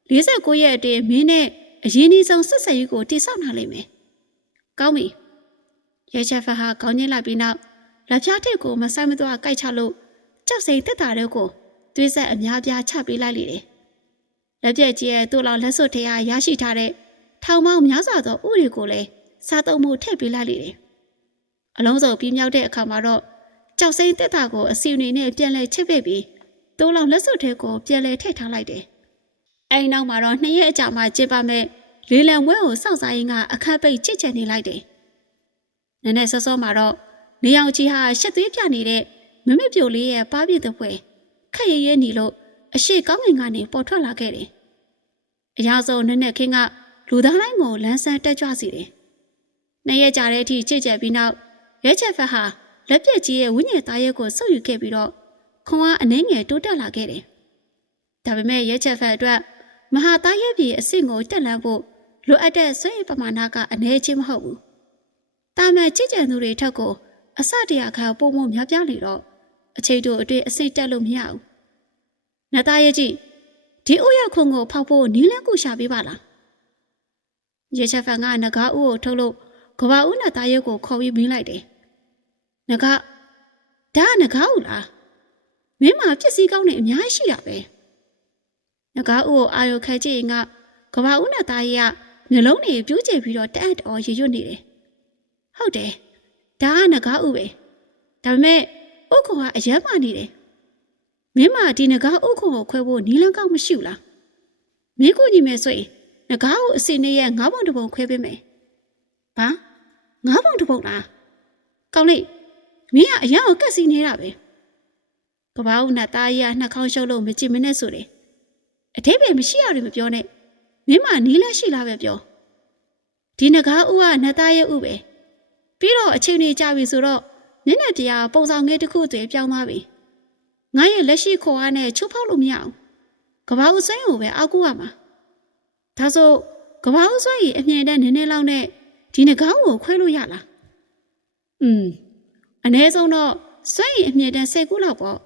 49ရက်အတွင်းမင်းနဲ့အရင်ဒီဆုံးဆက်ဆက်ရေးကိုတိဆောက်နိုင်လိမ့်မယ်ကောင်းပြီရဲချက်ဖက်ဟာခေါင်းညှိလိုက်ပြီးနောက်လက်ဖြားထစ်ကိုမဆိုင်မသွားကြိုက်ချလို့ကြောက်စိမ်တက်တာတဲ့ကိုသွေးဆက်အများပြားချပေးလိုက်လေတယ်လက်ပြက်ကြီးရဲ့သူ့လောက်လက်စွပ်ထဲကရရှိထားတဲ့ထောင်ပေါင်းများစွာသောဥတွေကိုလည်းစားသုံးမှုထည့်ပေးလိုက်လေတယ်အလုံးစုံပြီးမြောက်တဲ့အခါမှာတော့ကြောက်စိမ်တက်တာကိုအစီအနေနဲ့ပြန်လဲချစ်ပစ်ပြီးသူ့လောက်လက်စွပ်ထဲကိုပြန်လဲထည့်ထားလိုက်တယ်အဲဒီနောက်မှာတော့2ရက်အကြာမှကျင်းပမဲ့လေလံဝဲကိုစောင့်စားရင်းကအခက်ပိတ်ချစ်ချင်နေလိုက်တယ်နည်းနည်းစောစောမှာတော့နေအောင်ကြီးဟာရှက်သွေးပြနေတဲ့မမပြိုလေးရဲ့ပါးပြည့်တဲ့ဖွဲခက်ရဲရဲနေလို့အရှိကောင်းငင်ကနေပေါ်ထွက်လာခဲ့တယ်အရာဆုံးနည်းနည်းခင်းကလူသားတိုင်းကိုလမ်းဆန်းတက်ကြွစီတယ်2ရက်ကြာတဲ့အထိချစ်ကြပြီးနောက်ရဲချက်ဖက်ဟာလက်ပြက်ကြီးရဲ့ဝိညာဉ်သားရဲကိုဆုပ်ယူခဲ့ပြီးတော့ခွန်အားအနှဲငယ်တိုးတက်လာခဲ့တယ်ဒါပေမဲ့ရဲချက်ဖက်အတွက်မဟာသားရဲပြည်အဆင့်ကိုတက်လှမ်းဖို့လိုအပ်တဲ့စွမ်းရည်ပမာဏကအနည်းချင်းမဟုတ်ဘူးတာမန်ကြည်ကြံသူတွေထက်ကိုအစတရာခါပုံပုံများပြားနေတော့အချိန်တို့အတွင်းအစိတ်တက်လို့မရဘူးနတ်သားရဲ့ကြီးဒီဥယျာခုံကိုဖောက်ဖို့နီးလန်းကူရှာပေးပါလားရဲချက်ဖန်ကငကားဦးကိုထုတ်လို့ကဘာဦးနတ်သားရဲ့ကိုခေါ်ပြီးမင်းလိုက်တယ်ငကားဒါကငကားဦးလားမင်းမှာပစ္စည်းကောင်းနေအများကြီးရှိတာပဲငကားဦးကိုအာရုံခဲကြည့်ရင်ကဘာဦးနတ်သားရဲ့မျိုးလုံးတွေပြူးကျပြီးတော့တအံ့တော်ရွရွနေတယ်ဟုတ်တယ်ဒါကငကားဦးပဲဒါပေမဲ့ဥက္ကုကအယမ်းမှနေတယ်မင်းမဒီငကားဥက္ကုကိုခွဲဖို့နီးလန်းကောက်မရှိဘူးလားမင်းကိုညီမယ်ဆိုရင်ငကားကိုအစီနေရဲ့9ပုံတပုံခွဲပေးမယ်ဘာ9ပုံတပုံလားကောင်းလေမင်းကအယမ်းကိုကက်စီနေတာပဲကဘာဦးနဲ့သားကြီးကနှာခေါင်းရှုပ်လို့မကြည့်မနဲ့ဆိုတယ်အထိပ္ပယ်မရှိရဘူးမပြောနဲ့မင်းမနီးလန်းရှိလားပဲပြောဒီငကားဦးကနတ်သားရဲ့ဦးပဲပြီးတော့အချိန်နေကြပြီဆိုတော့မျက်နှာတရားပုံဆောင်ငယ်တစ်ခုတည်းပြောင်းသွားပြီငါရဲ့လက်ရှိခေါ်အားနဲ့ချိုးဖောက်လို့မရအောင်ကဘာဦးစွမ်းကိုပဲအောက်ကူရမှာဒါဆိုကဘာဦးစွမ်းကြီးအမြင်နဲ့နည်းနည်းလောက်နဲ့ဒီငကားကိုခွဲလို့ရလားအနည်းဆုံးတော့စွမ်းကြီးအမြင်နဲ့10ခုလောက်ပေါ့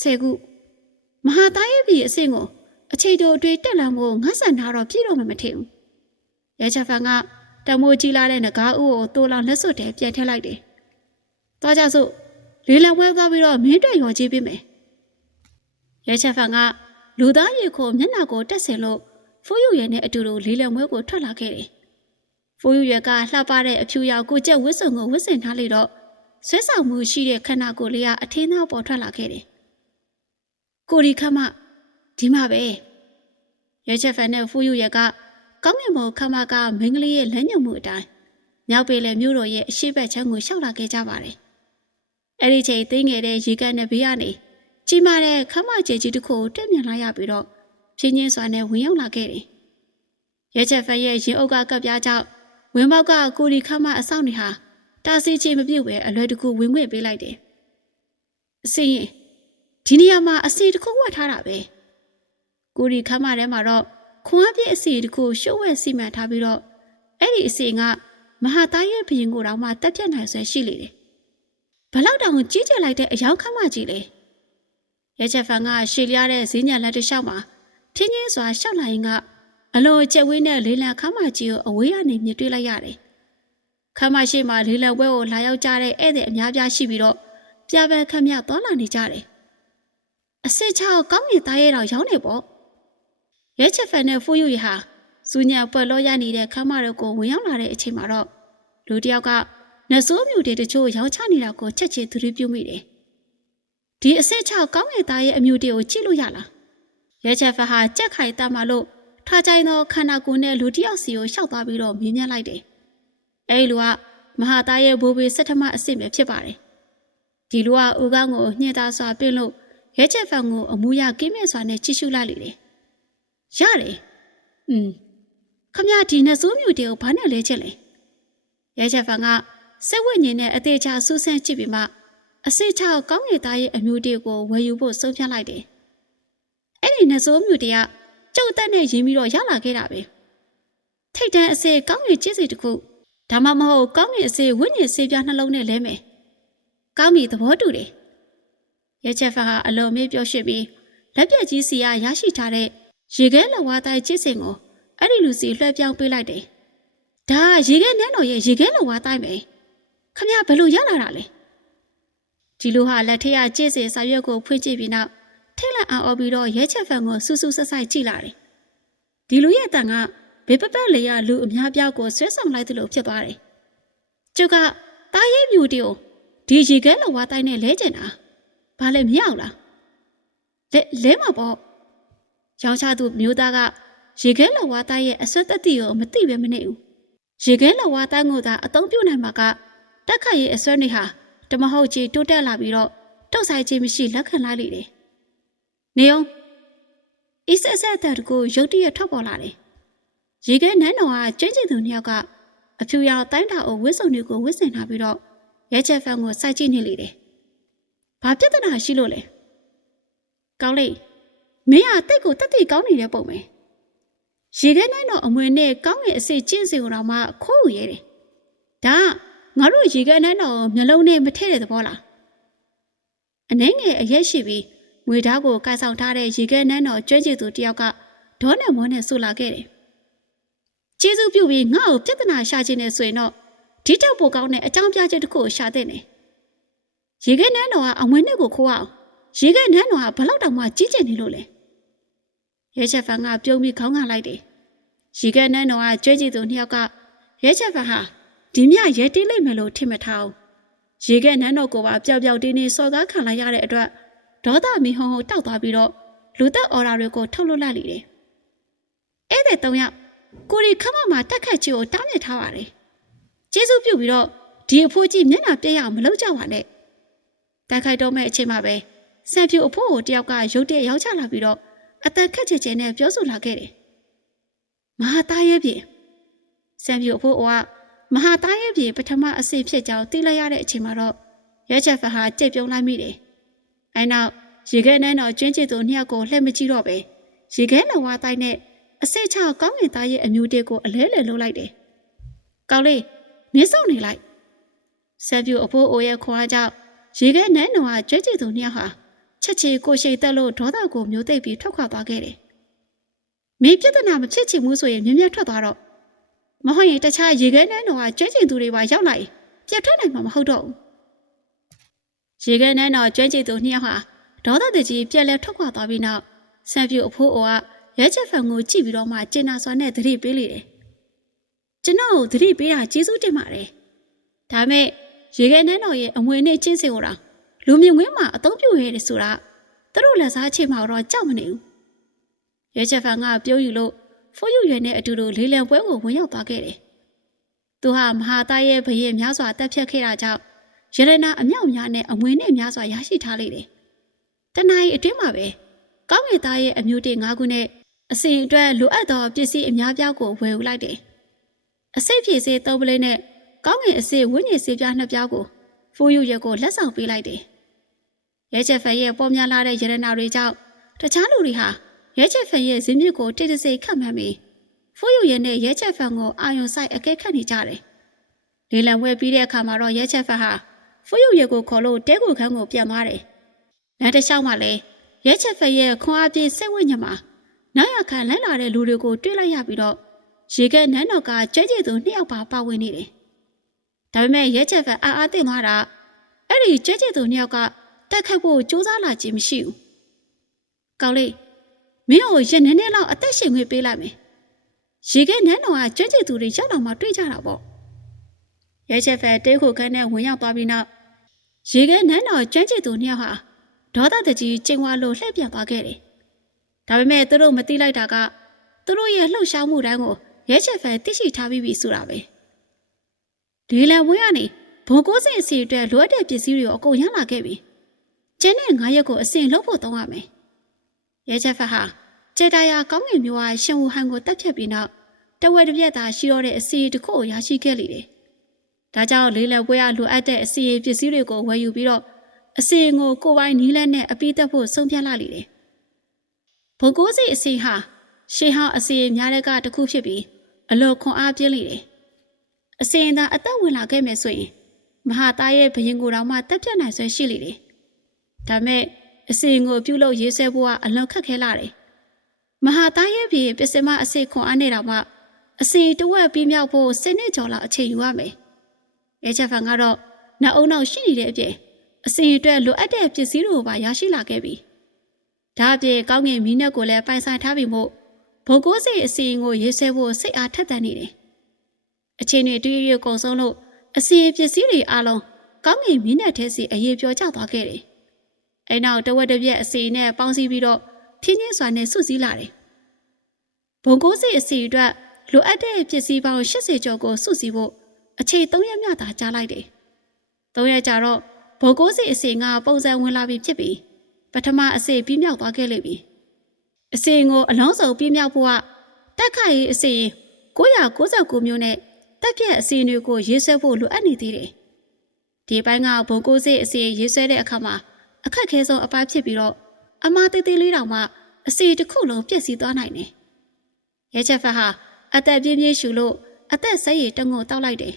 10ခုမဟာသားရဲ့ပြည်အဆင့်ကိုအချိန်တိုအတွင်းတက်လာဖို့ငါဆန်ထားတော့ပြည့်တော့မှမထင်ဘူးရဲချဖန်ကတမိုးကြီးလာတဲ့ငကားဦးကိုတိုးလောင်လက်စွပ်ထဲပြန်ထည့်လိုက်တယ်။သွားကြစို့လေလံဝဲသွားပြီးတော့မင်းတွေ့ရော်ကြီးပေးမယ်။ရဲချက်ဖန်ကလူသားရေခိုမျက်နှာကိုတက်ဆင်လို့ဖိုးယူရဲနဲ့အတူတူလေလံဝဲကိုထွက်လာခဲ့တယ်။ဖိုးယူရဲကလှပတဲ့အဖြူရောင်ကိုကျက်ဝစ်စုံကိုဝစ်ဆင်ထားလေတော့ဆွဲဆောင်မှုရှိတဲ့ခန္ဓာကိုယ်လေးကအထင်းသားပေါ်ထွက်လာခဲ့တယ်။ကိုရီခမဒီမှာပဲရဲချက်ဖန်နဲ့ဖိုးယူရဲကကောင်းကင်ဘုံခမကမင်းကလေးရဲ့လက်ညှိုးမှုအတိုင်းမြောက်ပေလေမြို့တော်ရဲ့အရှိတ်ဘက်ချမ်းကိုရှောက်လာခဲ့ကြပါတယ်။အဲ့ဒီချိန်သိငယ်တဲ့ရေကန်နဲ့ဘေးကနေကြီးမားတဲ့ခမကျဲကြီးတစ်ခုကိုတက်မြင်လာရပြီးတော့ဖြင်းချင်းစွာနဲ့ဝင်ရောက်လာခဲ့တယ်။ရဲချက်ဖက်ရဲ့ရင်အုပ်ကကပ်ပြားကြောင့်ဝင်းပေါက်ကကိုရီခမအဆောင်နေဟာတာစီချေမပြုတ်ပဲအလွယ်တကူဝင်ခွင့်ပေးလိုက်တယ်။အစင်းရင်ဒီနေရာမှာအစီတစ်ခုဝတ်ထားတာပဲ။ကိုရီခမထဲမှာတော့ခွန်အားပြည့်အစီတစ်ခုရှုပ်ဝဲစီမံထားပြီးတော့အဲ့ဒီအစီကမဟာသားရဲ့ဘရင်ကိုတောင်မှတက်ပြတ်နိုင်ဆွဲရှိလေတယ်။ဘလောက်တောင်ကြီးကျယ်လိုက်တဲ့အယောင်ခမကြီးလေ။ရဲချက်ဖန်ကရှေ့လျားတဲ့ဈေးညံလက်တစ်လျှောက်မှာထင်းချင်းစွာရှောက်လာရင်ကအလွန်ကျက်ဝင်းတဲ့လေးလံခမကြီးကိုအဝေးကနေမြင်တွေ့လိုက်ရတယ်။ခမရှိမှလေးလံဝဲကိုလာရောက်ကြတဲ့ဧည့်သည်အများပြားရှိပြီးတော့ပြပန်းခမသွားလာနေကြတယ် အစစ်ချောက်ကောင်းနေသားရဲတော်ရောင်းနေပေါ့ရဲချက်ဖန်နဲ့ဖိုးယူရဟာစူညာပွက်လောရနေတဲ့ခမ်းမတို့ကိုဝင်ရောက်လာတဲ့အချိန်မှာတော့လူတယောက်ကနဆိုးမြူတွေတချို့ရောင်းချနေတာကိုချက်ချင်းသတိပြုမိတယ်ဒီအစစ်ချောက်ကောင်းနေသားရဲအမျိုးတွေကိုကြည့်လို့ရလားရဲချက်ဖန်ဟာကြက်ခိုင်တတ်မှလို့ထားကြိုင်သောခန္ဓာကိုယ်နဲ့လူတယောက်စီကိုရှောက်သွားပြီးတော့မြင်မြတ်လိုက်တယ်အဲဒီလူကမဟာသားရဲဘိုးဘေးဆက်ထမအစစ်ပဲဖြစ်ပါတယ်ဒီလူကဦးကောင်းကိုညှင်းသားစွာပြင်လို့ရဲချက်ဖန်ကိုအမူအရာကင်းမဲ့စွာနဲ့ကြည့်ရှုလိုက်လေတယ်ရတယ်ခမရဒီနဲ့စိုးမြူတွေကိုဘာနဲ့လဲချက်လဲရဲချက်ဖန်ကစိတ်ဝိညာဉ်နဲ့အသေးချာစူးစမ်းကြည့်ပြီးမှအစစ်ချောက်ကောင်းငယ်သားရဲ့အမျိုးတွေကိုဝယ်ယူဖို့ဆုံးဖြတ်လိုက်တယ်အဲ့ဒီနဲ့စိုးမြူတွေကကျုပ်တက်နဲ့ရင်းပြီးတော့ရလာခဲ့တာပဲထိတ်တန်းအစစ်ကောင်းငယ်ကျစ်စီတစ်ခုဒါမှမဟုတ်ကောင်းငယ်အစစ်ဝိညာဉ်စေးပြားနှလုံးနဲ့လဲမယ်ကောင်းပြီသဘောတူတယ်ရဲချက်ဖန်ကအလုံးမေးပြောရှိပြီးလက်ပြက်ကြီးစီကရရှိထားတဲ့ရေခဲလဝါတိုင်းကျစ်စင်ကိုအဲ့ဒီလူစီလွှဲပြောင်းပေးလိုက်တယ်ဒါရေခဲနန်းတော်ရဲ့ရေခဲလဝါတိုင်းပဲခမရဘယ်လိုရလာတာလဲဒီလူဟာလက်ထရကျစ်စင်စာရွက်ကိုဖွင့်ကြည့်ပြီးနောက်ထိတ်လန့်အောင်ပြီးတော့ရဲချက်ဖန်ကိုစူးစူးဆက်ဆိုင်ကြည့်လာတယ်ဒီလူရဲ့အတန်ကဘေးပပလေးရလူအများပြားကိုဆွဲဆောင်လိုက်သလိုဖြစ်သွားတယ်ကျုပ်ကတားရဲမြူတီကိုဒီရေခဲလဝါတိုင်းနဲ့လဲကျင်တာဘာလဲမရအောင်လားလဲမှာပေါ့ရောင်းချသူမျိုးသားကရေခဲလဝါတိုင်းရဲ့အဆွတ်သက်တည်ကိုမသိပဲမနေဘူးရေခဲလဝါတိုင်းကိုသာအသုံးပြုနိုင်မှာကတက်ခတ်ရဲ့အဆွတ်တွေဟာတမဟုတ်ကြီးတိုးတက်လာပြီးတော့တုတ်ဆိုင်ခြင်းမရှိလက်ခံလိုက်လေတယ်နေအောင်အစ်ဆက်ဆက်တဲ့ကိုရုတ်တရက်ထွက်ပေါ်လာတယ်ရေခဲနန်းတော်ကကျွင်းကျင်သူနှစ်ယောက်ကအဖြူရောင်တိုင်းတာအုပ်ဝစ်စုံတွေကိုဝစ်ဆင်ထားပြီးတော့ရဲချက်ဖန်ကိုစိုက်ကြည့်နေလေတယ်ဘာပြဿနာရှိလို့လဲကောင်းလေမင်းကတိတ်ကိုတက်တိကောင်းနေတဲ့ပုံပဲရေခဲနိုင်တော့အမွေနဲ့ကောင်းငယ်အစစ်ကျင့်စီကိုတော့မှခိုးယူရဲတယ်ဒါငါတို့ရေခဲနိုင်တော့မျက်လုံးနဲ့မထည့်တဲ့သဘောလားအနှဲငယ်အရက်ရှိပြီးငွေဓာတ်ကိုကိုက်ဆောင်ထားတဲ့ရေခဲနိုင်တော့ကျွမ်းကျင်သူတယောက်ကဒေါနဲ့မောနဲ့ဆူလာခဲ့တယ်ကျေးဇူးပြုပြီးငါ့ကိုပြဿနာရှာခြင်းနဲ့ဆိုရင်တော့ဒီတောက်ပိုကောင်းတဲ့အကြောင်းပြချက်တစ်ခုကိုရှာတဲ့နေရေခဲနန်းတော်ကအမွေနဲ့ကိုခိုးအောင်ရေခဲနန်းတော်ကဘလောက်တောင်မှကြီးကျယ်နေလို့လဲရဲချက်ဖန်ကပြုံးပြီးခေါင်းငါလိုက်တယ်ရေခဲနန်းတော်ကကျွဲကြည့်သူနှစ်ယောက်ကရဲချက်ဖန်ဟာဒီမြရဲတီးလိုက်မယ်လို့ထင်မထားဘူးရေခဲနန်းတော်ကိုပါပျောက်ပျောက်တင်းတင်းစော်ကားခံလိုက်ရတဲ့အတွက်ဒေါသမီဟုံဟုံတောက်သွားပြီးတော့လူသက်အော်ရာတွေကိုထုတ်လွှတ်လိုက်လေတယ်အဲ့တဲ့၃ယောက်ကိုရီခမမှာတက်ခတ်ချီကိုတားမြစ်ထားပါတယ်ကျေးဇူးပြုပြီးတော့ဒီအဖိုးကြီးမျက်နှာပြည့်ရအောင်မလုပ်ကြပါနဲ့တက်ခိုက်တော့မဲ့အချိန်မှာပဲဆန်ဖြူအဖိုးကိုတယောက်ကရုတ်တရက်ရောက်ချလာပြီးတော့အတန်ခက်ချေချေနဲ့ပြောဆိုလာခဲ့တယ်မဟာသားရဲ့ပြေဆန်ဖြူအဖိုးကမဟာသားရဲ့ပြေပထမအစစ်ဖြစ်ကြောင်းသိလိုက်ရတဲ့အချိန်မှာတော့ရဲချက်ဖဟာကြိတ်ပြုံးလိုက်မိတယ်အဲနောက်ရေခဲနဲ့တော့ကျွင်းကျစ်သူနှစ်ယောက်ကိုလှည့်မကြည့်တော့ပဲရေခဲလဝါတိုင်းနဲ့အစစ်ချကောင်းငင်သားရဲ့အမျိုးတေကိုအလဲလဲလှုပ်လိုက်တယ်ကောင်းလေးမင်းစောင့်နေလိုက်ဆန်ဖြူအဖိုးအိုရဲ့ခွာကြောင့်ရေခဲနန်းတော်ကကျွဲကြည့်သူနှစ်ယောက်ဟာချက်ချီကိုရှိတက်လို့ဒေါသကိုမျိုးသိပ်ပြီးထွက်ခွာသွားခဲ့တယ်။မင်းပြဿနာမဖြစ်ချင်ဘူးဆိုရင်မြင်းမြတ်ထွက်သွားတော့မဟုတ်ရင်တခြားရေခဲနန်းတော်ကကျွဲကြည့်သူတွေပါရောက်လာရင်ပြတ်ထွက်နိုင်မှာမဟုတ်တော့ဘူး။ရေခဲနန်းတော်ကျွဲကြည့်သူနှစ်ယောက်ဟာဒေါသတကြီးပြက်လဲထွက်ခွာသွားပြီးနောက်ဆန်ဖြူအဖိုးအိုကရဲချက်ဖန်ကိုကြည့်ပြီးတော့မှကျင်နာစွာနဲ့သတိပေးလေတယ်။ကျွန်တော်သတိပေးတာကျေးဇူးတင်ပါတယ်။ဒါမဲ့ရေခဲနန်းတော်ရဲ့အမွေနဲ့ချင်းစင်ကိုတော့လူမြင့်ဝင်းမှာအသုံးပြုရတယ်ဆိုတာသူတို့လက်စားချိန်မှာတော့ကြောက်မနေဘူးရဲချက်ဖန်ကပြုံးယူလို့ဖိုးယူရွယ်နဲ့အတူတူလေးလံပွဲကိုဝင်ရောက်သွားခဲ့တယ်သူဟာမဟာသားရဲ့ဘရင်များစွာတက်ဖြတ်ခဲ့တာကြောင့်ရတနာအမြောက်များနဲ့အမွေနဲ့များစွာရရှိထားလေတယ်တနင်္လာရီအတွင်းမှာပဲကောင်းငယ်သားရဲ့အမျိုးတေ၅ခုနဲ့အစီအတွက်လိုအပ်သောပစ္စည်းအများပြားကိုဝယ်ယူလိုက်တယ်အစိတ်ဖြည့်စေး၃ပလင်းနဲ့ကောင်းငင်အစစ်ဝိညာဉ်စေးပြား2ပြားကိုဖိုးယူရက်ကိုလက်ဆောင်ပေးလိုက်တယ်။ရဲချက်ဖန်ရဲ့ပေါ်များလာတဲ့ရတနာတွေကြောင့်တခြားလူတွေဟာရဲချက်ဖန်ရဲ့ဇင်းမြစ်ကိုတိတ်တဆိတ်ခတ်မှန်းပြီးဖိုးယူရက်နဲ့ရဲချက်ဖန်ကိုအာယုံဆိုင်အကဲခတ်နေကြတယ်။လေလံဝဲပြီးတဲ့အခါမှာတော့ရဲချက်ဖန်ဟာဖိုးယူရက်ကိုခေါ်လို့တဲကိုခန်းကိုပြန်သွားတယ်။လမ်းတစ်လျှောက်မှာလည်းရဲချက်ဖန်ရဲ့ခွန်အားပြည့်စိတ်ဝိညာဉ်မှာနောက်ရခံလိုက်လာတဲ့လူတွေကိုတွေ့လိုက်ရပြီးတော့ရေခဲနန်းတော်ကကျွဲကြည့်သူ2ယောက်ပါဝင်နေတယ်။ဒါပေမဲ့ရဲချက်ဖန်အားသိသွားတာအဲ့ဒီကျွဲကျစ်သူနှစ်ယောက်ကတက်ခတ်ဖို့ကြိုးစားလာခြင်းမရှိဘူး ကောင်းလေးမင်းကိုရင်နေလောက်အသက်ရှင်ခွင့်ပေးလိုက်မယ်ရေခဲနန်းတော်ကကျွမ်းကျင်သူတွေရောက်တော့မှတွေ့ကြတာပေါ့ရဲချက်ဖက်တဲခုခန်းနဲ့ဝင်ရောက်သွားပြီးနောက်ရေခဲနန်းတော်ကျွမ်းကျင်သူနှစ်ယောက်ဟာဒေါသတကြီးကျင်းဝါလို့လှည့်ပြန်သွားခဲ့တယ်ဒါပေမဲ့သူတို့မသိလိုက်တာကသူတို့ရဲ့လှုပ်ရှားမှုတိုင်းကိုရဲချက်ဖက်သိရှိထားပြီးပြီဆိုတာပဲဒီလန်ဝင်းကနေဘုံကိုးစင်အစီအတွက်လိုအပ်တဲ့ပစ္စည်းတွေကိုအကုန်ရလာခဲ့ပြီကျင်းနဲ့9ရက်ကိုအစင်လုပ်ဖို့သုံးရမယ်ရဲချက်ဖက်ဟာကျေတာယာကောင်းငင်မျိုးဟာရှင်ဝူဟန်ကိုတက်ဖြတ်ပြီးနောက်တဝက်တစ်ပြက်သာရှိတော့တဲ့အစီတစ်ခုကိုရရှိခဲ့လေတယ်ဒါကြောင့်လေးလံပွဲရလိုအပ်တဲ့အစီပစ္စည်းတွေကိုဝယ်ယူပြီးတော့အစီကိုကိုပိုင်နီးလန်းနဲ့အပိသက်ဖို့ဆုံးဖြတ်လိုက်လေတယ်ဘုံကိုးစီအစီဟာရှေးဟောင်းအစီများတဲ့ကတစ်ခုဖြစ်ပြီးအလွန်ခွန်အားပြင်းလေတယ်အစီသာအသက်ဝင်လာခဲ့မယ်ဆိုရင်မဟာသားရဲ့ဘရင်ကိုယ်တော်မှတက်ပြတ်နိုင်ဆွဲရှိလေတယ်ဒါမဲ့အစီကိုပြုလုပ်ရေးဆွဲဖို့ကအလွန်ခက်ခဲလာတယ်မဟာသားရဲ့ပြည်ပစ္စမအစီခွန်အားနဲ့တော့မှအစီတဝက်ပြီးမြောက်ဖို့10နှစ်ကျော်လောက်အချိန်ယူရမယ်ရဲချက်ဖန်ကတော့နောက်အုံနောက်ရှိနေတဲ့အပြင်အစီအတွက်လိုအပ်တဲ့ပစ္စည်းတွေကိုပါရရှိလာခဲ့ပြီဒါအပြင်ကောင်းငင်မီးနဲ့ကိုလည်းပိုင်ဆိုင်ထားပြီးမို့ဘုံကိုးစီအစီကိုရေးဆွဲဖို့စိတ်အားထက်သန်နေတယ်အချိန်တွေတူရီကုံဆုံးလို့အစီပစ္စည်းတွေအလုံးကောင်းငင်မီးနဲ့ထဲစီအရေးပြောကျသွားခဲ့တယ်အဲနောက်တဝက်တစ်ပြက်အစီနဲ့ပေါင်းစည်းပြီးတော့ဖြင်းချင်းစွာနဲ့စုစည်းလာတယ်ဘုံကိုးစီအစီအတွက်လိုအပ်တဲ့ပစ္စည်းပေါင်း80ကျော်ကိုစုစည်းဖို့အချိန်3ရက်မြသာကြားလိုက်တယ်3ရက်ကြာတော့ဘုံကိုးစီအစီကပုံစံဝင်လာပြီးဖြစ်ပြီးပထမအစီပြီးမြောက်သွားခဲ့လိမ့်ပြီအစီကိုအလုံးစုံပြီးမြောက်ဖို့ကတက်ခါရေးအစီ999မျိုးနဲ့တက်ပြက်အစီတွေကိုရေးဆွဲဖို့လိုအပ်နေသေးတယ်ဒီပိုင်းကဘုံကိုးစီအစီရေးဆွဲတဲ့အခါမှာအခက်ခဲဆုံးအပိုင်းဖြစ်ပြီးတော့အမားသေးသေးလေးတောင်မှအစီတစ်ခုလုံးပြည့်စည်သွားနိုင်တယ်ရဲချက်ဖက်ဟာအသက်ပြင်းပြင်းရှူလို့အသက်ဆက်ရည်တငုံတောက်လိုက်တယ်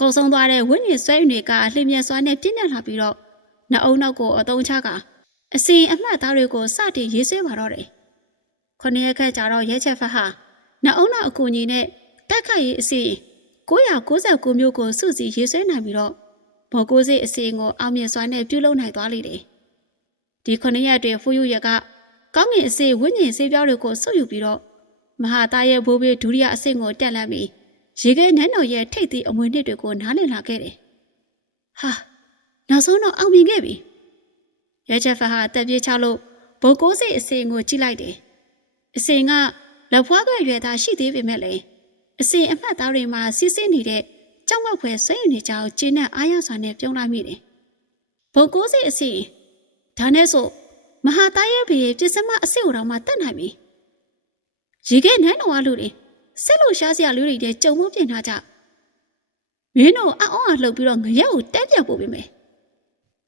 ကုံဆုံးသွားတဲ့ဝိညာဉ်ဆွဲယူတွေကလှည့်မြဲစွာနဲ့ပြင်းပြလာပြီးတော့နှအုံနောက်ကိုအတုံးချကအစီအမှတ်သားတွေကိုစတင်ရေးဆွဲပါတော့တယ်9ရက်ခန့်ကြာတော့ရဲချက်ဖက်ဟာနှအုံနောက်အကူညီနဲ့တက်ခတ်ရေးအစီ999မျိုးကိုစုစည်းရေးဆွဲနိုင်ပြီးတော့ဘော်ကိုစိအစီကိုအောင်မြင်စွာနဲ့ပြုလုပ်နိုင်သွားလေတယ်ဒီ9ရက်အတွင်းဖူးယူရကကောင်းငင်အစီဝိညာဉ်ဆေးပြောင်းတွေကိုစုပ်ယူပြီးတော့မဟာသားရဲ့ဘိုးဘေးဒုတိယအဆင့်ကိုတက်လှမ်းပြီးရေခဲနန်းတော်ရဲ့ထိတ်သီးအမွေနှစ်တွေကိုနားလည်လာခဲ့တယ်။ဟာနောက်ဆုံးတော့အောင်မြင်ခဲ့ပြီ။ရဲချက်ဖက်ဟာတက်ပြေးချလို့ဘိုးကိုးစိအစင်ကိုကြည့်လိုက်တယ်။အစင်ကလက်ဖွားကရွယ်သားရှိသေးပေမဲ့လည်းအစင်အမှတ်သားတွေမှာစီးဆင်းနေတဲ့ကြောက်မောက်ဖွယ်ဆွေးယူနေကြအောင်ကျင်းနဲ့အားရစွာနဲ့ပြုံးလိုက်မိတယ်။ဘိုးကိုးစိအစင်ဒါနဲ့ဆိုမဟာသားရဲ့ဘေးပြစ်စမအစစ်ကိုတော့မှတက်နိုင်ပြီ။ရေခဲနန်းတော်ကလူတွေဆက်လို့ရှားစရာလူတွေတဲ့ကြုံမပြင်ထားကြမင်းတို့အောင်းလှုပ်ပြီးတော့ငရက်ကိုတဲပြပို့ပေးမယ်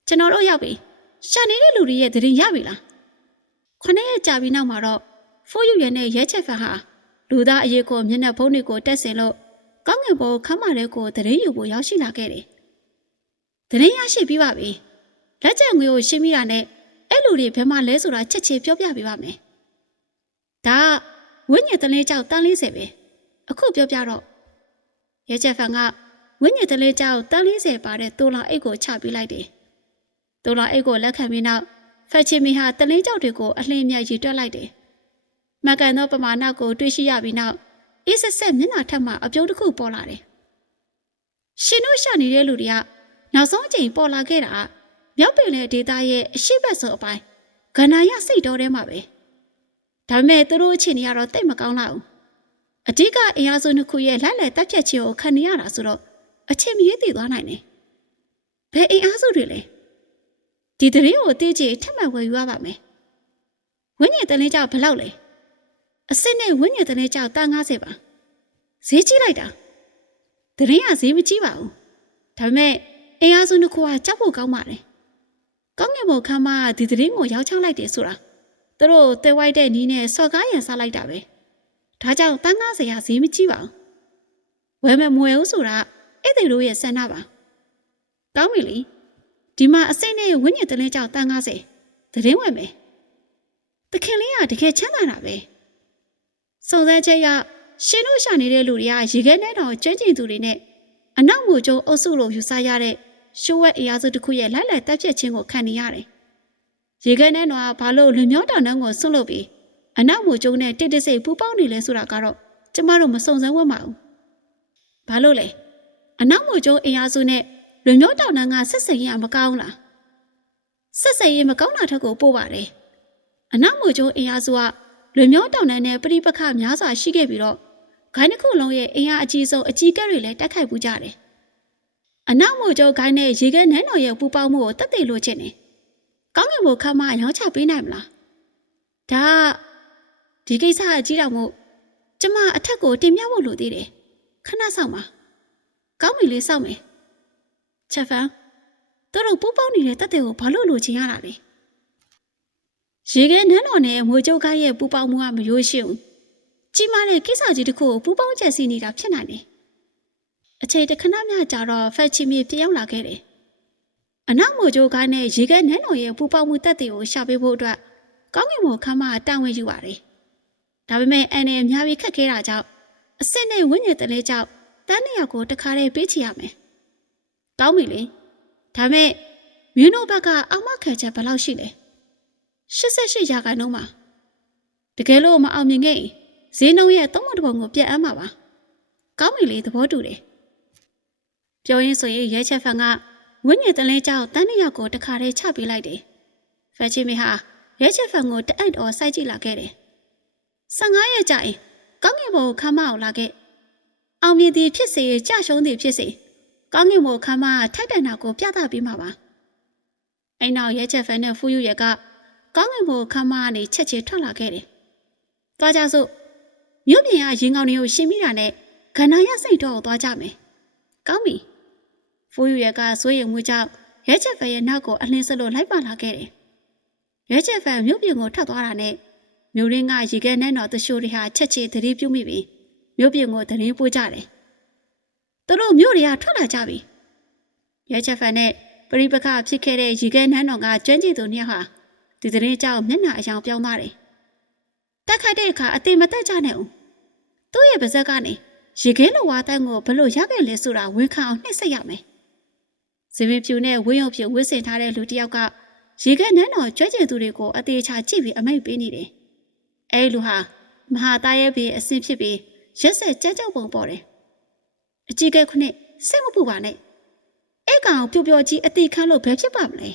ကျွန်တော်တို့ရောက်ပြီရှာနေတဲ့လူတွေရဲ့သတင်းရပြီလား9ရက်ကြာပြီးနောက်မှာတော့ဖိုးယူရနဲ့ရဲချက်ဖက်ဟာလူသားအရေးကိုမျက်နှာဖုံးတွေကိုတက်ဆင်လို့ကောင်းငင်ဘိုးခမ်းမတဲ့ကိုသတင်းယူဖို့ရောက်ရှိလာခဲ့တယ်သတင်းရရှိပြီးပါပြီလက်ချက်ငွေကိုရှင်းမိတာနဲ့အဲ့လူတွေဘယ်မှာလဲဆိုတာချက်ချင်းပြောပြပေးပါမယ်ဒါဝိညာဉ်တလင်းကြောက်တန်း40ပဲအခုပြောပြတော့ရဲချက်ဖန်ကဝိညာဉ်တလင်းကြောက်တန်း40ပါတဲ့တိုးလောင်အိတ်ကိုချပေးလိုက်တယ်တိုးလောင်အိတ်ကိုလက်ခံပြီးနောက်ဖက်ချင်မီဟာတလင်းကြောက်တွေကိုအလင်းမြတ်ရေတွက်လိုက်တယ်မှန်ကန်သောပမာဏကိုတွေ့ရှိရပြီးနောက်အေးဆက်ဆက်မျက်နှာထက်မှအပြုံးတစ်ခုပေါ်လာတယ်ရှင်တို့ရှာနေတဲ့လူတွေကနောက်ဆုံးအချိန်ပေါ်လာခဲ့တာမြောက်ပင်လယ်ဒေသရဲ့အရှိတ်ဘက်ဆိုအပိုင်းကဏ္ဍရစိတ်တော်ထဲမှာပဲဒါပေမဲ့သူတို့အချိန်ကြီးကတော့တိတ်မကောင်းတော့ဘူးအဓိကအင်အားစုနှစ်ခုရဲ့လက်လက်တက်ဖြတ်ခြင်းကိုခံနေရတာဆိုတော့အချိန်မီတည်သွားနိုင်တယ်ဘယ်အင်အားစုတွေလဲဒီသတင်းကိုအသေးချေထပ်မံဝယ်ယူရပါမယ်ဝိညာဉ်တလင်းကြောက်ဘယ်လောက်လဲအစစ်နဲ့ဝိညာဉ်တလင်းကြောက်တန်90ပါဈေးကြီးလိုက်တာသတင်းကဈေးမကြီးပါဘူးဒါပေမဲ့အင်အားစုနှစ်ခုကကြောက်ဖို့ကောင်းပါတယ်ကောင်းငင်ဘုံခမ်းမဒီသတင်းကိုရောက်ချလိုက်တယ်ဆိုတာသူတို့တဲဝိုက်တဲ့နီးနဲ့စော်ကားရန်စားလိုက်တာပဲဒါကြောင့်တန်း90ရာဈေးမကြီးပါဘူးဝယ်မဲ့မဝယ်ဘူးဆိုတာအဲ့ဒီတို့ရဲ့ဆန္ဒပါကောင်းပြီလေဒီမှာအစိမ့်နဲ့ဝိညာဉ်တလင်းကြောင့်တန်း90သတင်းဝယ်မယ်တခင်လေးကတကယ်ချမ်းသာတာပဲစုံစမ်းချက်ရရှင်တို့ရှာနေတဲ့လူတွေကရေခဲနဲ့တော်ကျွမ်းကျင်သူတွေနဲ့အနောက်မူကျုံအုပ်စုလိုယူဆရတဲ့ရှိုးဝက်အရာစုတစ်ခုရဲ့လက်လက်တက်ပြက်ခြင်းကိုခံနေရတယ် ရေခဲနဲ့တော့ဘာလို့လူမျိုးတောင်တန်းကိုဆွန့်လို့ပြီးအနောက်မိုးကျုံနဲ့တစ်တဆိတ်ပူပေါင်းနေလဲဆိုတာကတော့ကျမတို့မစုံစမ်းဝတ်ပါဘူး။ဘာလို့လဲအနောက်မိုးကျုံအင်အားစုနဲ့လူမျိုးတောင်တန်းကဆက်ဆံရေးမကောင်းလား။ဆက်ဆံရေးမကောင်းတာထက်ကိုပို့ပါတယ်။အနောက်မိုးကျုံအင်အားစုကလူမျိုးတောင်တန်းနဲ့ပြိပခများစွာရှိခဲ့ပြီးတော့ဂိုင်းတစ်ခုလုံးရဲ့အင်အားအကြီးဆုံးအကြီးကဲတွေလည်းတိုက်ခိုက်ပူးကြတယ်။အနောက်မိုးကျုံဂိုင်းနဲ့ရေခဲနန်းတော်ရဲ့ပူပေါင်းမှုကိုတက်သိလို့ချင်းနေ။ကောင်းကင်ဘုံခမရောင်းချပေးနိုင်မလား။ဒါဒီကိစ္စအကြီးတော်မို့ကျမအထက်ကိုတင်ပြဖို့လိုသေးတယ်ခဏဆောင်ပါကောင်းပြီလေးစောင့်မယ်ချက်ဖန်တို့ပူပေါင်းနေတဲ့တက်တဲ့ကိုဘာလို့လိုချင်ရတာလဲရေခဲနန်းတော်နဲ့ငွေကြိုးကိုင်းရဲ့ပူပေါင်းမှုကမရိုးရှင်းဘူးကြီးမားတဲ့ကိစ္စကြီးတစ်ခုကိုပူပေါင်းချက်စီနေတာဖြစ်နိုင်တယ်အချိန်တစ်ခဏမျှကြာတော့ဖက်ချီမီပြောင်းလာခဲ့တယ်အနောက်ငွေကြိုးကိုင်းနဲ့ရေခဲနန်းတော်ရဲ့ပူပေါင်းမှုတက်တဲ့ကိုရှာပေးဖို့အတွက်ကောင်းကင်ဘုံခမတာဝန်ယူပါတယ်ဒါပေမဲ့အန်နဲ့အများကြီးခက်ခဲတာကြောင့်အစ်စ်နဲ့ဝိညာဉ်တလဲကြောင့်တန်းနေရကိုတခါတည်းပေးချရမယ်။ကောင်းပြီလေ။ဒါမဲ့မြင်းတို့ဘက်ကအာမခံချက်ဘယ်လောက်ရှိလဲ။88ရာခိုင်နှုန်းပါ။တကယ်လို့မအောင်မြင်ခဲ့ရင်ဈေးနှုန်းရဲ့သုံးပုံတစ်ပုံကိုပြတ်အမ်းမှာပါ။ကောင်းပြီလေသဘောတူတယ်။ပြောရင်းဆိုရင်ရဲချက်ဖန်ကဝိညာဉ်တလဲကြောင့်တန်းနေရကိုတခါတည်းချပေးလိုက်တယ်။ဖက်ချီမီဟာရဲချက်ဖန်ကိုတအံ့တော်စိုက်ကြည့်လာခဲ့တယ်15ရက်ကြာရင်ကောင်းကင်ဘုံခမ်းမအောင်လာခဲ့အောင်မြင်သည်ဖြစ်စေကြရှုံးသည်ဖြစ်စေကောင်းကင်ဘုံခမ်းမထိုက်တန်တာကိုပြသပေးမှာပါအဲ့နောက်ရဲချက်ဖန်နဲ့ဖူးယူရကကောင်းကင်ဘုံခမ်းမကနေချက်ချေထွက်လာခဲ့တယ်သွားကြစို့မြို့ပြင်ကရင်ကောင်းတွေကိုရှင်းမိတာနဲ့ခန္ဓာရစိတ်တော့ကိုသွားကြမယ်ကောင်းပြီဖူးယူရကစိုးရိမ်မှုကြောင့်ရဲချက်ဖန်ရဲ့နောက်ကိုအလင်းစလို့လိုက်ပါလာခဲ့တယ်ရဲချက်ဖန်မြို့ပြင်ကိုထွက်သွားတာနဲ့မြို့ရင်းကရေခဲနန်းတော်တရှိုးတွေဟာချက်ချေသတိပြုမိပြီးမြို့ပြင်ကိုသတင်းပို့ကြတယ်။သူတို့မြို့တွေကထွက်လာကြပြီ။ရဲချက်ဖန်နဲ့ပရိပခဖြစ်ခဲ့တဲ့ရေခဲနန်းတော်ကကျွမ်းကျင်သူနှစ်ယောက်ဟာဒီသတင်းကြောင့်မျက်နှာအယောင်ပြောင်းသွားတယ်။တက်ခိုက်တဲ့အခါအသေးမတက်ကြနဲ့ဦး။သူ့ရဲ့ပါဇက်ကနေရေခဲလိုဝါတန်းကိုဘလို့ရခဲ့လဲဆိုတာဝန်ခံအောင်နှိမ့်ဆက်ရမယ်။ဇေဝင်းဖြူနဲ့ဝင်းရုံဖြူဝစ်စင်ထားတဲ့လူတစ်ယောက်ကရေခဲနန်းတော်ကျွမ်းကျင်သူတွေကိုအသေးချာကြည့်ပြီးအမိန့်ပေးနေတယ်။အဲလူဟာမဟာသားရဲ့ဘေးအဆင်ဖြစ်ပြီးရက်ဆက်ကြမ်းကြောက်ပုံပေါ်တယ်။အကြီးကဲခုနှစ်စိတ်မပူပါနဲ့။အဲကောင်ပျော်ပျော်ကြီးအတိခန့်လို့ဘယ်ဖြစ်ပါမလဲ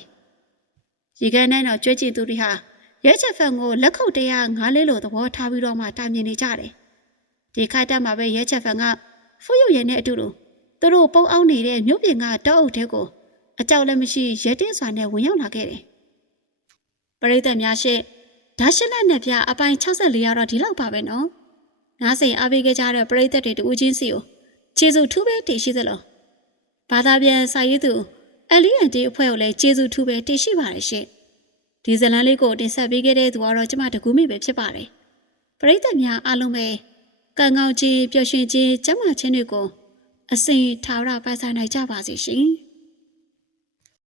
။ရေခဲနန်းတော်ကျွဲကျင်သူတွေဟာရဲချက်ဖန်ကိုလက်ခုပ်တရားငားလေးလိုသဘောထားပြီးတော့မှတာမြင်နေကြတယ်။ဒီခိုက်တက်မှာပဲရဲချက်ဖန်ကဖူးယူရဲနဲ့အတူတူသူတို့ပုံအောင်နေတဲ့မြို့ပြင်ကတောအုပ်တဲကိုအကြောက်လည်းမရှိရဲတင်းစွာနဲ့ဝင်ရောက်လာခဲ့တယ်။ပရိသတ်များရှေ့ဒါရှင်းလက်နဲ့ပြအပိုင်း64ရတော့ဒီလောက်ပါပဲနော်။နားစိန်အားပေးခဲ့ကြတဲ့ပရိသတ်တွေတူးချင်းစီကိုခြေစုထူးပဲတည်ရှိသလိုဘာသာပြန်စာရေးသူLNDအဖွဲ့ကိုလည်းခြေစုထူးပဲတည်ရှိပါတယ်ရှင့်။ဒီဇလန်လေးကိုတင်ဆက်ပေးခဲ့တဲ့သူကတော့ကျမတကူမိပဲဖြစ်ပါတယ်။ပရိသတ်များအားလုံးပဲကံကောင်းခြင်းပျော်ရွှင်ခြင်းကျမ်းမာခြင်းတွေကိုအစဉ်ထာဝရပိုင်ဆိုင်နိုင်ကြပါစေရှင်။